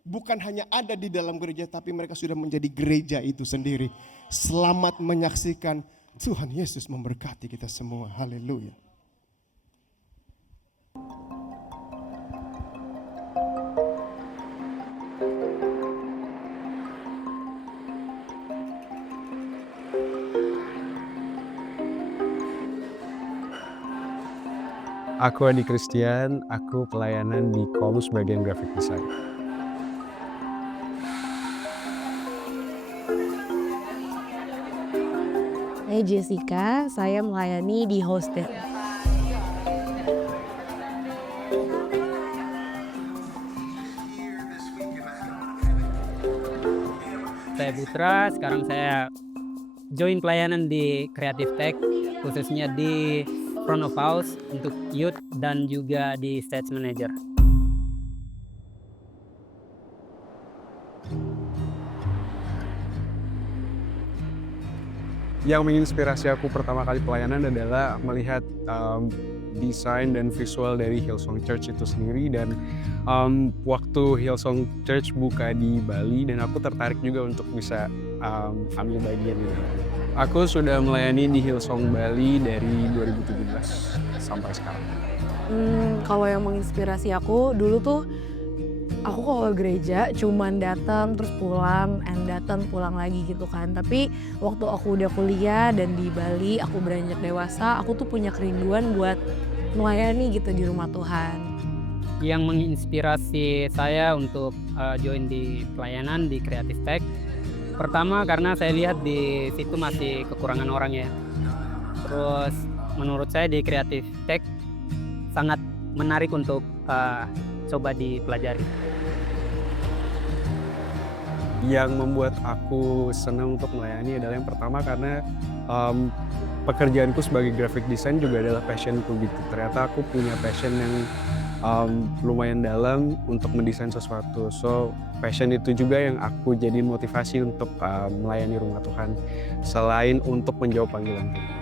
Bukan hanya ada di dalam gereja, tapi mereka sudah menjadi gereja itu sendiri. Selamat menyaksikan Tuhan Yesus memberkati kita semua. Haleluya. Aku Adi Christian, aku pelayanan di Kolus bagian graphic design. Saya Jessica, saya melayani di hostel. Saya Putra, sekarang saya join pelayanan di Creative Tech, khususnya di front of house untuk youth dan juga di stage manager. Yang menginspirasi aku pertama kali pelayanan adalah melihat desain dan visual dari Hillsong Church itu sendiri, dan waktu Hillsong Church buka di Bali dan aku tertarik juga untuk bisa ambil bagian gitu. Aku sudah melayani di Hillsong Bali dari 2017 sampai sekarang. Kalau yang menginspirasi aku dulu tuh, aku kalau ke gereja cuman datang terus pulang, datang pulang lagi gitu kan. Tapi waktu aku udah kuliah dan di Bali, aku beranjak dewasa, aku tuh punya kerinduan buat melayani gitu di rumah Tuhan. Yang menginspirasi saya untuk join di pelayanan di Creative Tech, pertama karena saya lihat di situ masih kekurangan orang ya. Terus menurut saya di Creative Tech sangat menarik untuk coba dipelajari. Yang membuat aku senang untuk melayani adalah yang pertama karena pekerjaanku sebagai graphic design juga adalah passionku gitu. Ternyata aku punya passion yang lumayan dalam untuk mendesain sesuatu. So passion itu juga yang aku jadiin motivasi untuk melayani rumah Tuhan selain untuk menjawab panggilan Tuhan.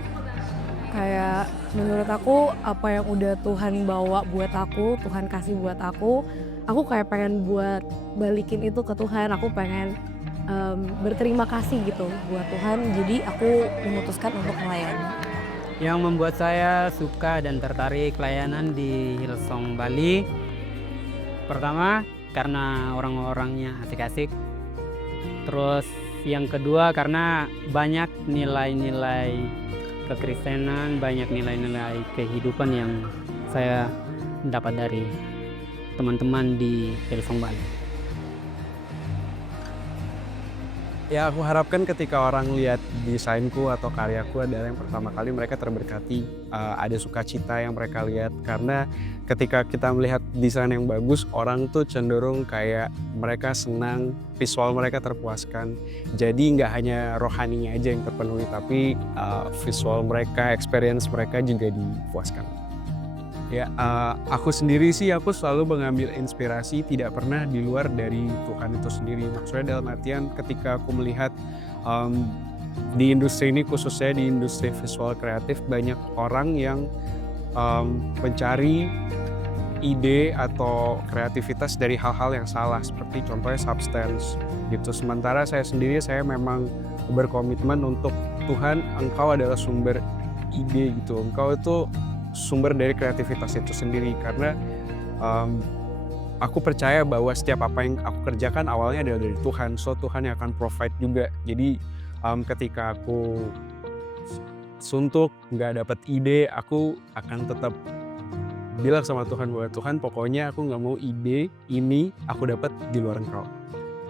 Kayak menurut aku apa yang udah Tuhan bawa buat aku, Tuhan kasih buat aku kayak pengen buat balikin itu ke Tuhan. Aku pengen berterima kasih gitu buat Tuhan, jadi aku memutuskan untuk melayani. Yang membuat saya suka dan tertarik pelayanan di Hillsong Bali, pertama karena orang-orangnya asik-asik. Terus yang kedua karena banyak nilai-nilai kekristenan, banyak nilai-nilai kehidupan yang saya dapat dari teman-teman di Hillsong Bali. Ya aku harapkan ketika orang lihat desainku atau karyaku adalah yang pertama kali mereka terberkati, ada sukacita yang mereka lihat. Karena ketika kita melihat desain yang bagus, orang tuh cenderung kayak mereka senang, visual mereka terpuaskan. Jadi nggak hanya rohaninya aja yang terpenuhi, tapi visual mereka, experience mereka juga dipuaskan. Ya, aku sendiri sih aku selalu mengambil inspirasi tidak pernah di luar dari Tuhan itu sendiri. Maksudnya dalam artian ketika aku melihat di industri ini, khususnya di industri visual kreatif, banyak orang yang mencari ide atau kreativitas dari hal-hal yang salah, seperti contohnya substance gitu. Sementara saya sendiri, saya memang berkomitmen untuk Tuhan, Engkau adalah sumber ide gitu. Engkau itu sumber dari kreativitas itu sendiri, karena aku percaya bahwa setiap apa yang aku kerjakan awalnya adalah dari Tuhan, so Tuhan yang akan provide juga. Jadi ketika aku suntuk, nggak dapat ide, aku akan tetap bilang sama Tuhan bahwa Tuhan pokoknya aku nggak mau ide ini aku dapat di luar Engkau.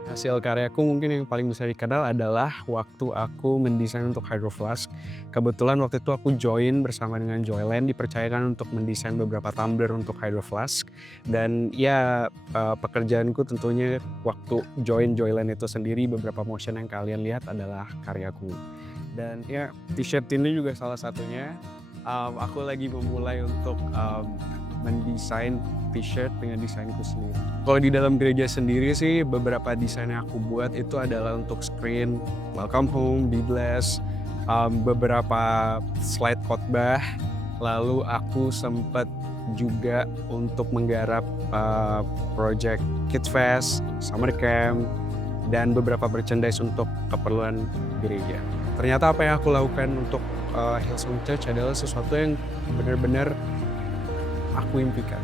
Hasil karyaku mungkin yang paling bisa dikenal adalah waktu aku mendesain untuk Hydro Flask. Kebetulan waktu itu aku join bersama dengan Joyland, dipercayakan untuk mendesain beberapa tumbler untuk Hydro Flask. Dan ya pekerjaanku tentunya waktu join Joyland itu sendiri, beberapa motion yang kalian lihat adalah karyaku. Dan ya t-shirt ini juga salah satunya. Aku lagi memulai untuk mendesain t-shirt dengan desainku sendiri. Kalau di dalam gereja sendiri sih beberapa desain yang aku buat itu adalah untuk screen, welcome home, be blessed, beberapa slide khotbah, lalu aku sempat juga untuk menggarap project Kids Fest, Summer Camp, dan beberapa merchandise untuk keperluan gereja. Ternyata apa yang aku lakukan untuk Hillsong Church adalah sesuatu yang benar-benar aku impikan.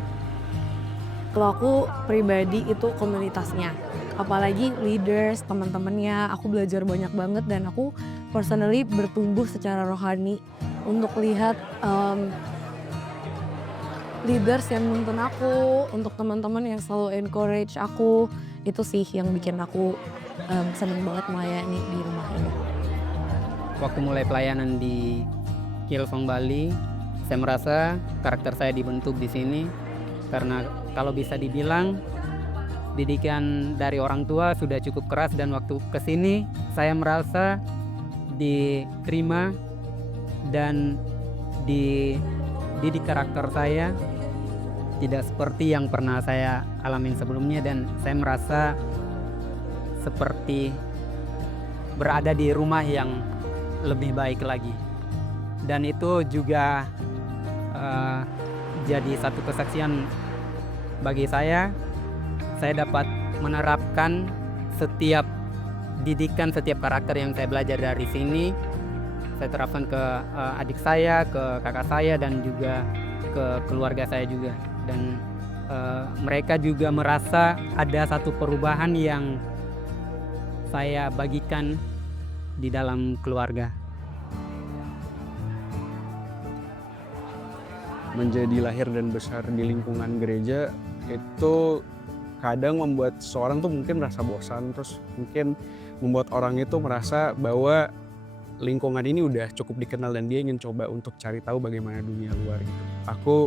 Kalau aku pribadi itu komunitasnya, apalagi leaders, teman-temannya, aku belajar banyak banget dan aku personally bertumbuh secara rohani untuk lihat leaders yang nuntun aku, untuk teman-teman yang selalu encourage aku, itu sih yang bikin aku seneng banget melayani di rumah ini. Waktu mulai pelayanan di Hillsong Bali, saya merasa karakter saya dibentuk di sini karena kalau bisa dibilang didikan dari orang tua sudah cukup keras, dan waktu kesini saya merasa diterima dan dididik karakter saya tidak seperti yang pernah saya alamin sebelumnya, dan saya merasa seperti berada di rumah yang lebih baik lagi. Dan itu juga jadi satu kesaksian bagi saya dapat menerapkan setiap didikan, setiap karakter yang saya belajar dari sini, saya terapkan ke adik saya, ke kakak saya, dan juga ke keluarga saya juga. Dan mereka juga merasa ada satu perubahan yang saya bagikan di dalam keluarga. menjadi lahir dan besar di lingkungan gereja itu kadang membuat seorang tuh mungkin merasa bosan, terus mungkin membuat orang itu merasa bahwa lingkungan ini udah cukup dikenal dan dia ingin coba untuk cari tahu bagaimana dunia luar gitu. Aku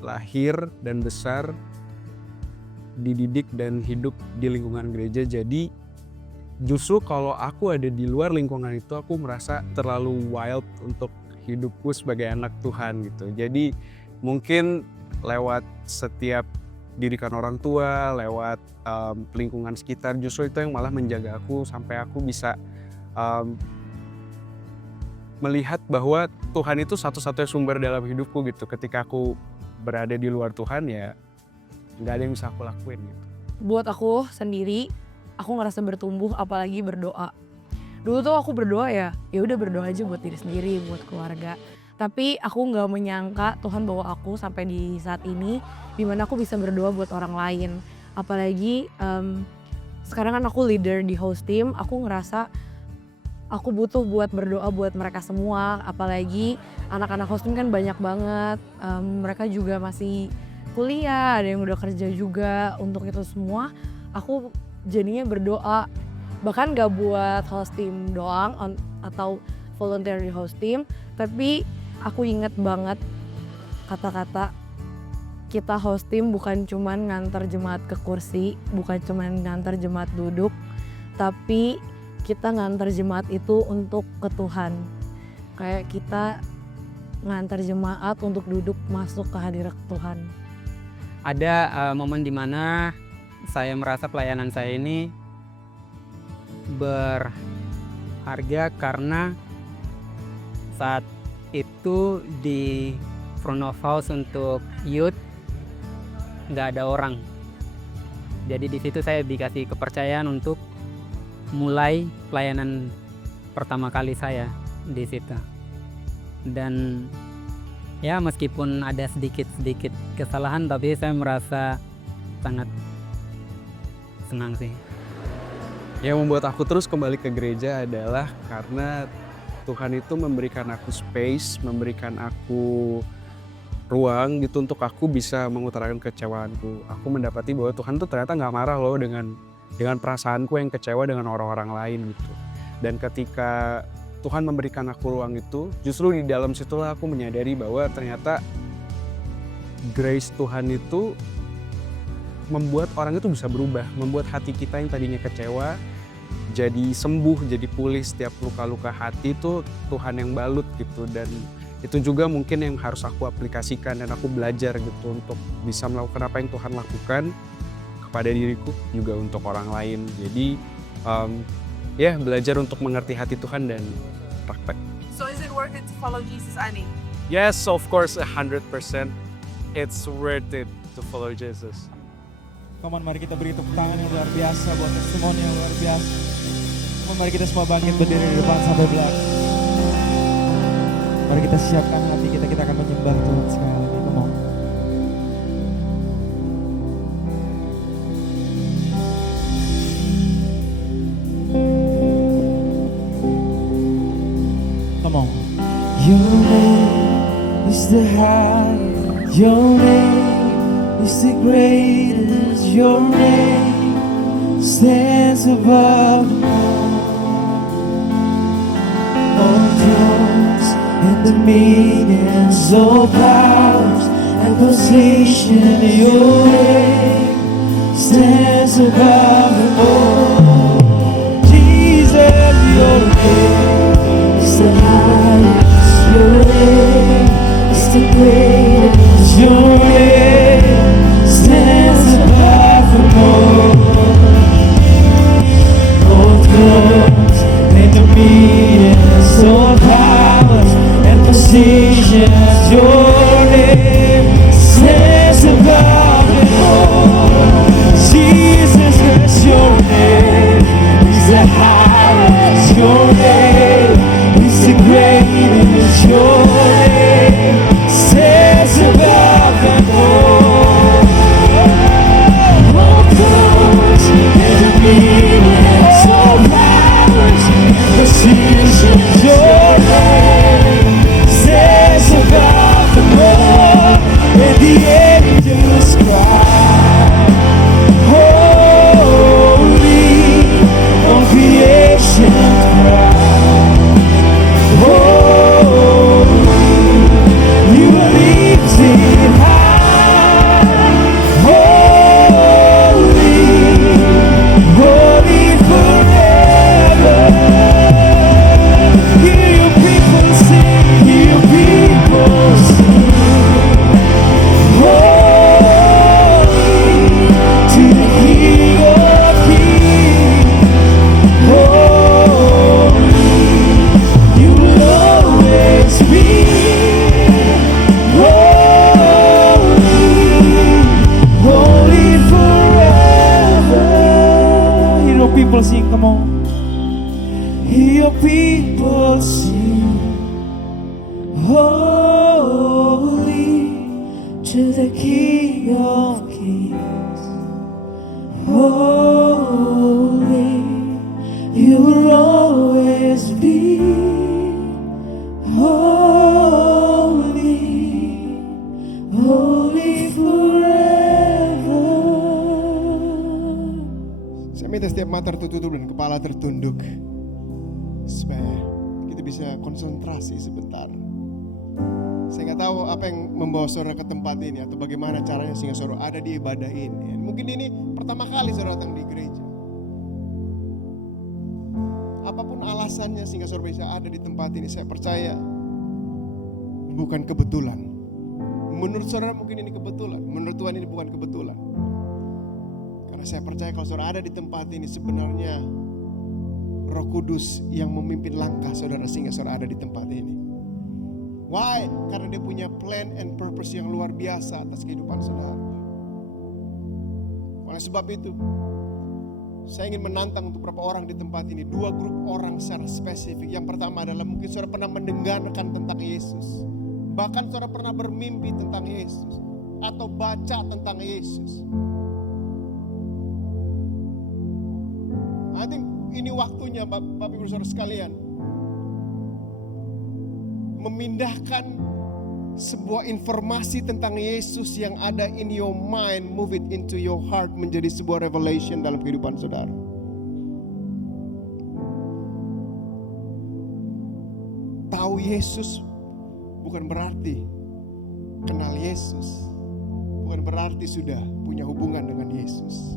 lahir dan besar, dididik dan hidup di lingkungan gereja, jadi justru kalau aku ada di luar lingkungan itu aku merasa terlalu wild untuk hidupku sebagai anak Tuhan gitu. Jadi mungkin lewat setiap didikan orang tua, lewat lingkungan sekitar, justru itu yang malah menjaga aku sampai aku bisa melihat bahwa Tuhan itu satu-satunya sumber dalam hidupku gitu. Ketika aku berada di luar Tuhan ya nggak ada yang bisa aku lakuin gitu. Buat aku sendiri, aku ngerasa bertumbuh apalagi berdoa. Dulu tuh aku berdoa ya udah berdoa aja buat diri sendiri, buat keluarga. Tapi aku nggak menyangka Tuhan bawa aku sampai di saat ini, dimana aku bisa berdoa buat orang lain. Apalagi sekarang kan aku leader di host team, aku ngerasa aku butuh buat berdoa buat mereka semua. Apalagi anak-anak host team kan banyak banget, mereka juga masih kuliah, ada yang udah kerja juga. Untuk itu semua aku jadinya berdoa. Bahkan gak buat host team doang atau volunteer di host team, tapi aku inget banget kata-kata kita host team bukan cuman ngantar jemaat ke kursi, bukan cuman ngantar jemaat duduk, tapi kita ngantar jemaat itu untuk ke Tuhan. Kayak kita ngantar jemaat untuk duduk masuk ke hadirat Tuhan. Ada momen dimana saya merasa pelayanan saya ini berharga karena saat itu di front of house untuk youth nggak ada orang. Jadi di situ saya dikasih kepercayaan untuk mulai pelayanan pertama kali saya di situ. Dan ya meskipun ada sedikit kesalahan, tapi saya merasa sangat senang sih. Yang membuat aku terus kembali ke gereja adalah karena Tuhan itu memberikan aku space, memberikan aku ruang gitu untuk aku bisa mengutarakan kecewaanku. Aku mendapati bahwa Tuhan tuh ternyata nggak marah loh dengan perasaanku yang kecewa dengan orang-orang lain gitu. Dan ketika Tuhan memberikan aku ruang itu, justru di dalam situlah aku menyadari bahwa ternyata grace Tuhan itu membuat orang itu bisa berubah, membuat hati kita yang tadinya kecewa jadi sembuh, jadi pulih. Setiap luka-luka hati itu Tuhan yang balut gitu, dan itu juga mungkin yang harus aku aplikasikan dan aku belajar gitu untuk bisa melakukan apa yang Tuhan lakukan kepada diriku juga untuk orang lain. Jadi belajar untuk mengerti hati Tuhan dan praktek. So is it worth it to follow Jesus, Ani? Yes, of course, 100%. It's worth it to follow Jesus. Come on, mari kita beri tepuk tangan yang luar biasa buat testimoni yang luar biasa. Come on, mari kita semua bangkit berdiri di depan sampai belakang. Mari kita siapkan hati kita akan menyembah Tuhan sekali lagi. Come on. Come on. Your name is the highest. Your name is the greatest. Your name stands above all thrones and dominions, all powers and position. Your name stands above them all. Jesus, your name is the highest. Your name is the greatest. Your name stands above them all. All thrones and dominions, all powers and positions. Your name stands above them all. Jesus, yes, your name is the highest. Your name is the greatest. Your name stands above them all. All thrones and dominions, all powers and positions. Your name stands above them all. to the King of Kings. Holy, you will always be holy, holy forever. Saya minta setiap mata tertutup dan kepala tertunduk supaya kita bisa konsentrasi sebentar. Saya nggak tahu apa yang membawa saudara ke tempat ini atau bagaimana caranya sehingga saudara ada di ibadah ini. Mungkin ini pertama kali saudara datang di gereja. Apapun alasannya sehingga saudara bisa ada di tempat ini, saya percaya bukan kebetulan. Menurut saudara mungkin ini kebetulan, menurut Tuhan ini bukan kebetulan. Karena saya percaya kalau saudara ada di tempat ini sebenarnya Roh Kudus yang memimpin langkah saudara sehingga saudara ada di tempat ini. Why? Karena dia punya plan and purpose yang luar biasa atas kehidupan saudara. Oleh sebab itu, saya ingin menantang untuk beberapa orang di tempat ini. 2 grup orang secara spesifik. Yang pertama adalah mungkin saudara pernah mendengarkan tentang Yesus. Bahkan saudara pernah bermimpi tentang Yesus. Atau baca tentang Yesus. I think ini waktunya Bapak Ibu Saudara sekalian memindahkan sebuah informasi tentang Yesus yang ada in your mind, move it into your heart menjadi sebuah revelation dalam kehidupan saudara. Tahu Yesus bukan berarti kenal Yesus, bukan berarti sudah punya hubungan dengan Yesus.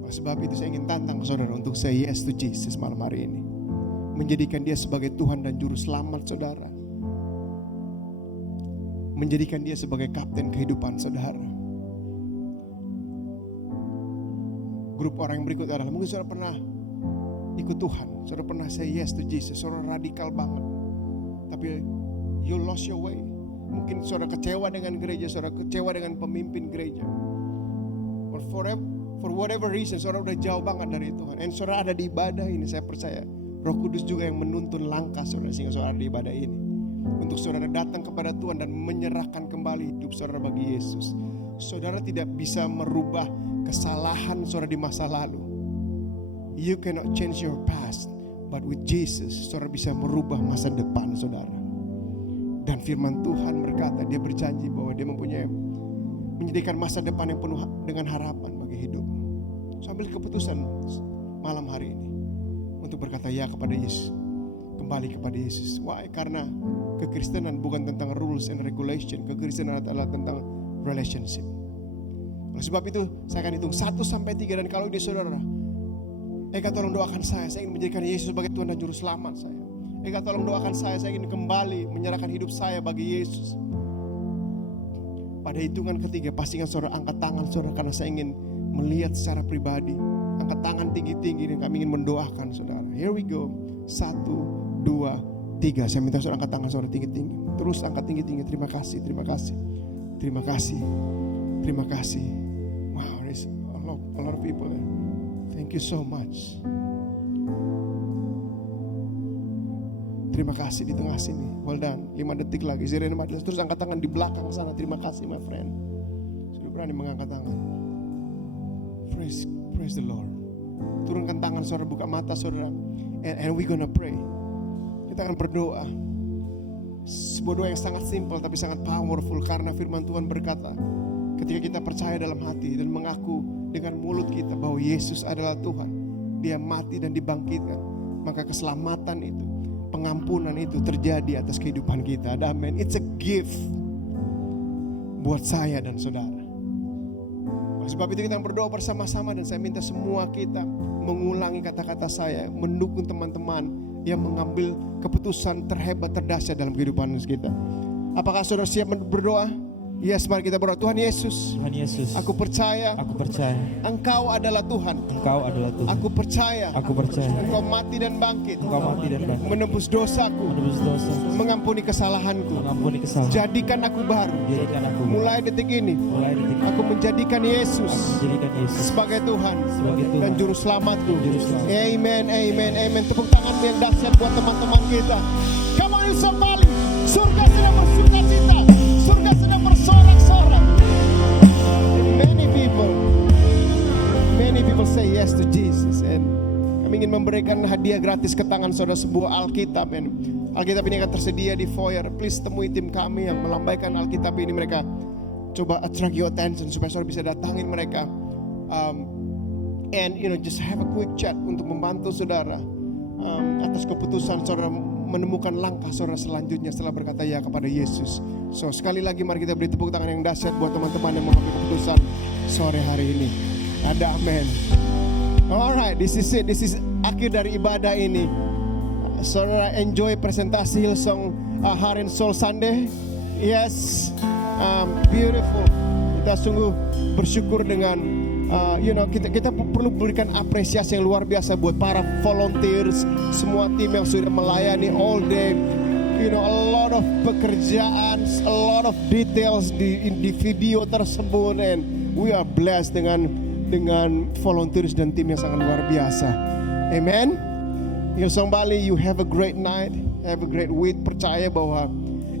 Oleh sebab itu saya ingin tantang saudara untuk say yes to Jesus malam hari ini. Menjadikan dia sebagai Tuhan dan Juru Selamat saudara. Menjadikan dia sebagai kapten kehidupan saudara. Grup orang yang berikut adalah mungkin saudara pernah ikut Tuhan, saudara pernah say yes to Jesus, saudara radikal banget. Tapi you lost your way. Mungkin saudara kecewa dengan gereja, saudara kecewa dengan pemimpin gereja. Or for whatever reason saudara udah jauh banget dari Tuhan. And saudara ada di ibadah ini, saya percaya Roh Kudus juga yang menuntun langkah saudara sehingga saudara ada di ibadah ini. Untuk saudara datang kepada Tuhan dan menyerahkan kembali hidup saudara bagi Yesus. Saudara tidak bisa merubah kesalahan saudara di masa lalu. You cannot change your past, but with Jesus saudara bisa merubah masa depan saudara. Dan firman Tuhan berkata, dia berjanji bahwa dia mempunyai menyediakan masa depan yang penuh dengan harapan bagi hidupmu. So, ambil keputusan malam hari ini untuk berkata ya kepada Yesus, kembali kepada Yesus. Why? Karena kekristenan bukan tentang rules and regulation. Kekristenan adalah tentang relationship. Oleh sebab itu saya akan hitung 1 sampai 3 dan kalau ini saudara, Eka tolong doakan saya ingin menjadikan Yesus sebagai Tuhan dan Juru Selamat saya. Eka tolong doakan saya ingin kembali menyerahkan hidup saya bagi Yesus. Pada hitungan ketiga pastikan saudara angkat tangan saudara karena saya ingin melihat secara pribadi. Angkat tangan tinggi-tinggi dan kami ingin mendoakan saudara. Here we go. 1, 2, 3. Saya minta saudara angkat tangan saudara tinggi-tinggi. Terus angkat tinggi-tinggi. Terima kasih, terima kasih. Terima kasih. Terima kasih. Wow, there's a lot of people there. Thank you so much. Terima kasih di tengah sini. Well done. 5 detik lagi. Terus angkat tangan di belakang sana. Terima kasih my friend. Sudah berani mengangkat tangan. Praise the Lord. Turunkan tangan saudara, buka mata saudara. And we gonna pray. Kita akan berdoa. Sebuah doa yang sangat simple tapi sangat powerful. Karena firman Tuhan berkata, ketika kita percaya dalam hati dan mengaku dengan mulut kita bahwa Yesus adalah Tuhan, dia mati dan dibangkitkan, maka keselamatan itu, pengampunan itu terjadi atas kehidupan kita. Amen. It's a gift buat saya dan saudara. Sebab itu kita berdoa bersama-sama dan saya minta semua kita mengulangi kata-kata saya, mendukung teman-teman yang mengambil keputusan terhebat terdahsyat dalam kehidupan kita. Apakah saudara siap berdoa? Yes, mari kita berdoa. Tuhan Yesus, aku percaya Engkau adalah Tuhan. Aku percaya Engkau mati dan bangkit, menebus dosaku, mengampuni kesalahanku. Jadikan aku baru. Mulai detik ini aku menjadikan Yesus sebagai Tuhan dan Juru Selamatku. Amen, amen, amen. Tepuk tangan yang dahsyat buat teman-teman kita. Come on, somebody. Surga sedang bersuka cita. Surga sedang And kami ingin memberikan hadiah gratis ke tangan saudara sebuah Alkitab. And Alkitab ini akan tersedia di foyer. Please temui tim kami yang melambaikan Alkitab ini. Mereka coba attract your attention supaya saudara bisa datangin mereka. And just have a quick chat untuk membantu saudara atas keputusan saudara menemukan langkah saudara selanjutnya setelah berkata ya kepada Yesus. So sekali lagi mari kita beri tepuk tangan yang dahsyat buat teman-teman yang mengambil keputusan sore hari ini. Ada amin. Alright, this is it. This is akhir dari ibadah ini. Saudara enjoy presentasi Hillsong Heart and Soul Sunday. Yes, beautiful. Kita sungguh bersyukur dengan kita perlu berikan apresiasi yang luar biasa buat para volunteers, semua tim yang sudah melayani all day. A lot of pekerjaan, a lot of details di video tersebut, and we are blessed dengan volunteers dan tim yang sangat luar biasa. Amen. Hillsong Bali, you have a great night, have a great week. Percaya bahwa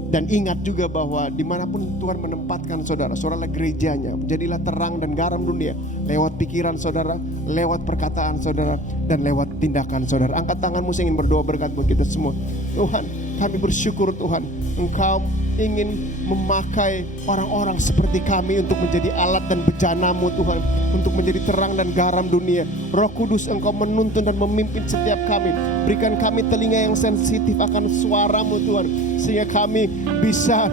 dan ingat juga bahwa dimanapun Tuhan menempatkan saudara, saudara gerejanya, jadilah terang dan garam dunia lewat pikiran saudara, lewat perkataan saudara, dan lewat tindakan saudara. Angkat tanganmu, saya ingin berdoa berkat buat kita semua. Tuhan, kami bersyukur Tuhan, Engkau ingin memakai orang-orang seperti kami untuk menjadi alat dan bejana-Mu Tuhan, untuk menjadi terang dan garam dunia. Roh Kudus, Engkau menuntun dan memimpin setiap kami. Berikan kami telinga yang sensitif akan suara-Mu Tuhan, sehingga kami bisa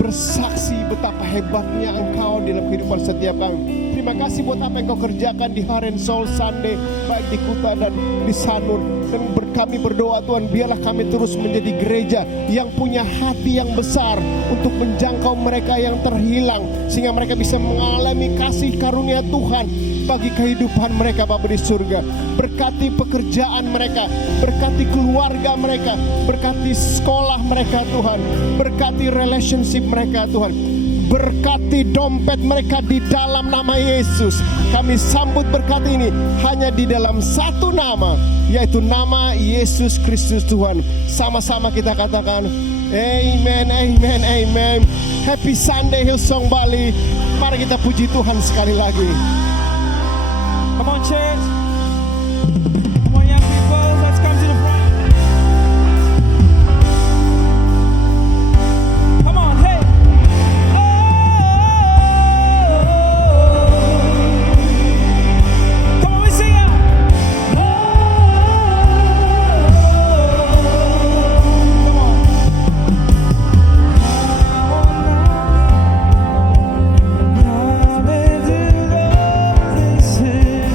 bersaksi betapa hebatnya Engkau dalam kehidupan setiap kami. Terima kasih buat apa yang Kau kerjakan di Heart and Soul Sunday, baik di Kuta dan di Sanur. Dan kami berdoa Tuhan, biarlah kami terus menjadi gereja yang punya hati yang besar untuk menjangkau mereka yang terhilang, sehingga mereka bisa mengalami kasih karunia Tuhan bagi kehidupan mereka Bapa di surga. Berkati pekerjaan mereka, berkati keluarga mereka, berkati sekolah mereka Tuhan, berkati relationship mereka Tuhan, berkati dompet mereka di dalam nama Yesus. Kami sambut berkat ini hanya di dalam satu nama, yaitu nama Yesus Kristus Tuhan. Sama-sama kita katakan amen, amen, amen. Happy Sunday Hillsong Bali. Mari kita puji Tuhan sekali lagi. Come on church. Come on young people, let's come to the front. Come on, hey. Come on, we sing it. Come on. Come into love and sin.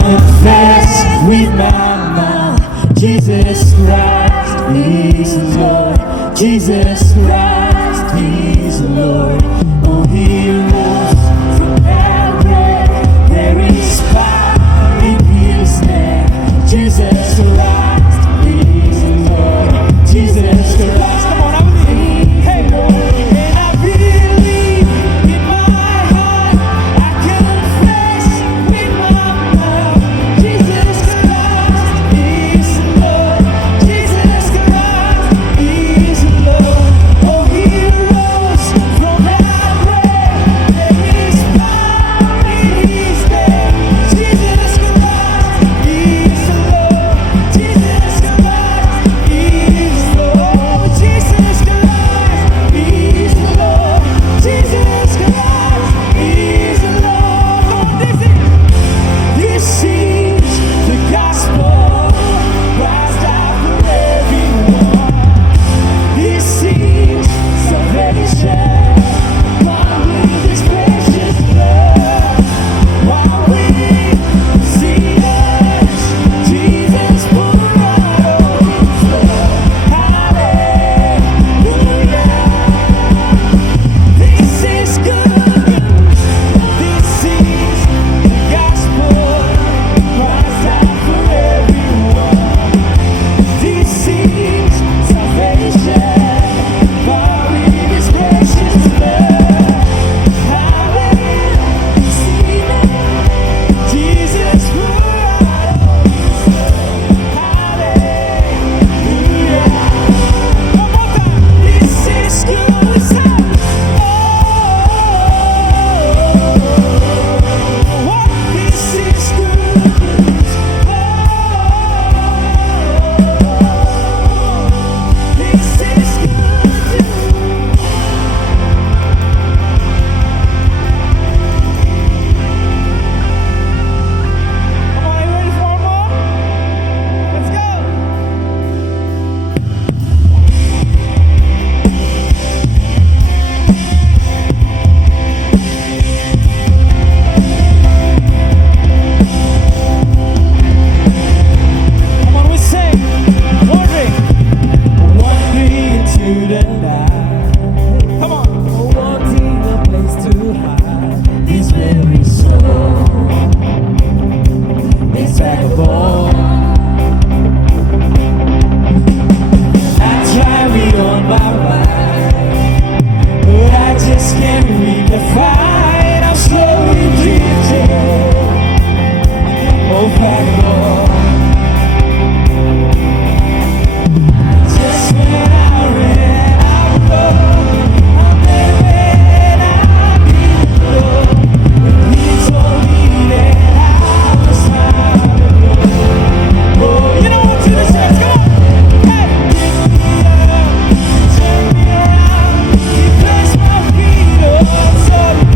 confess with my mouth, Jesus Christ is Lord. Jesus Christ is Lord. Oh, He rose from that grave. There is power in His name. Jesus Christ is Lord. Jesus Christ. Come on, I believe. Hey, and I believe in my heart. I confess with my mouth. Jesus Christ is Lord. Jesus Christ is Lord. Oh, He rose from that grave. There is power in His name. Jesus Christ is Lord. Jesus Christ is Lord. Jesus Christ is Lord. Jesus Christ is Lord. This is the gospel. Christ died for everyone. This is salvation. Why with His precious blood? Why with sinners? Jesus poured out all His love. Hallelujah. This is good news. This is the gospel. Christ died for everyone. This is salvation. Why with His precious blood? Hallelujah. Jesus poured out all His love. Hallelujah. One more time. This is good. This is good news. This is good news. Come on, are you ready for more? Let's go. Come on, we sing. Wandering into the night. Come on. Wanting a place to hide this very soul. This vagabond. I try read on my mind, but I just can't read the fight. I'm slowly drifting. Oh, vagabond. Just when I ran out of road, I'm there when I need to go. When He told me that I was not alone. Oh, you know what to the church, come on. Hey, pick me up, turn me around. He placed my feet on solid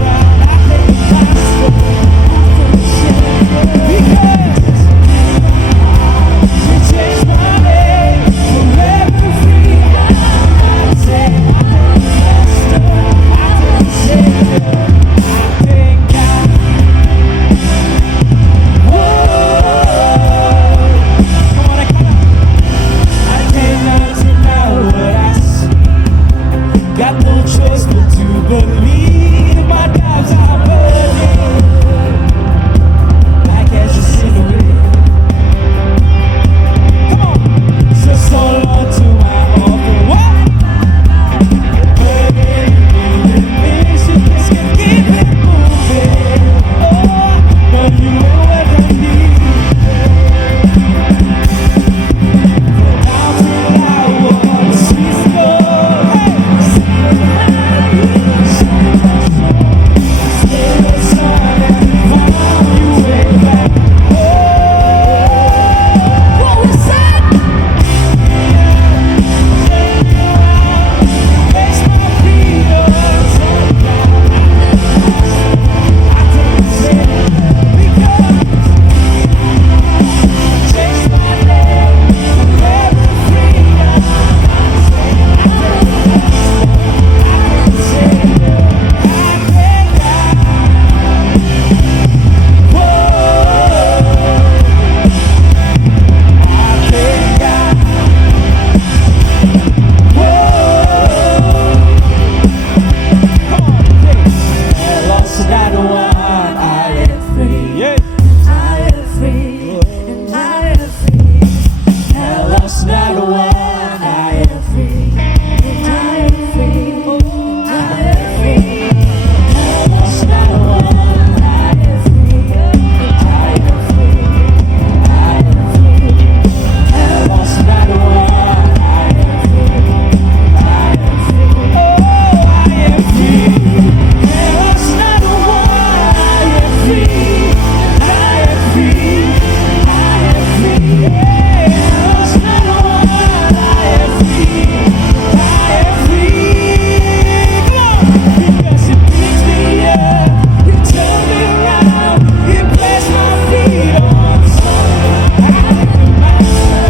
turn me around, you place my feet on solid ground. I thank the Master,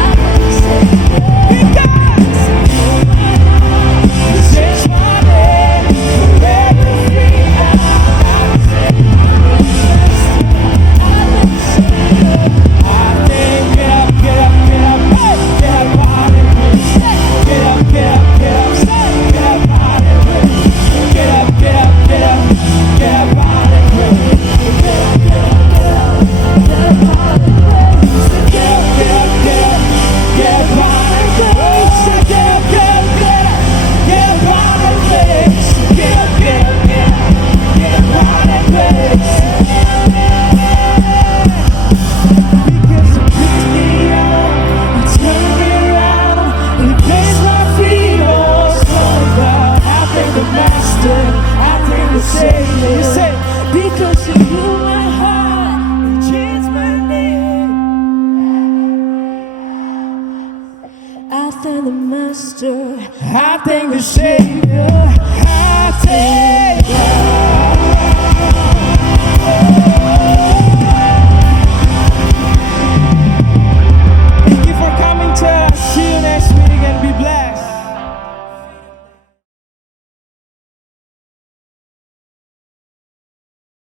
I thank the Savior. Because you changed my name, forever free. I thank because you heal my heart, you changed my name. I thank the Master, I thank the Savior.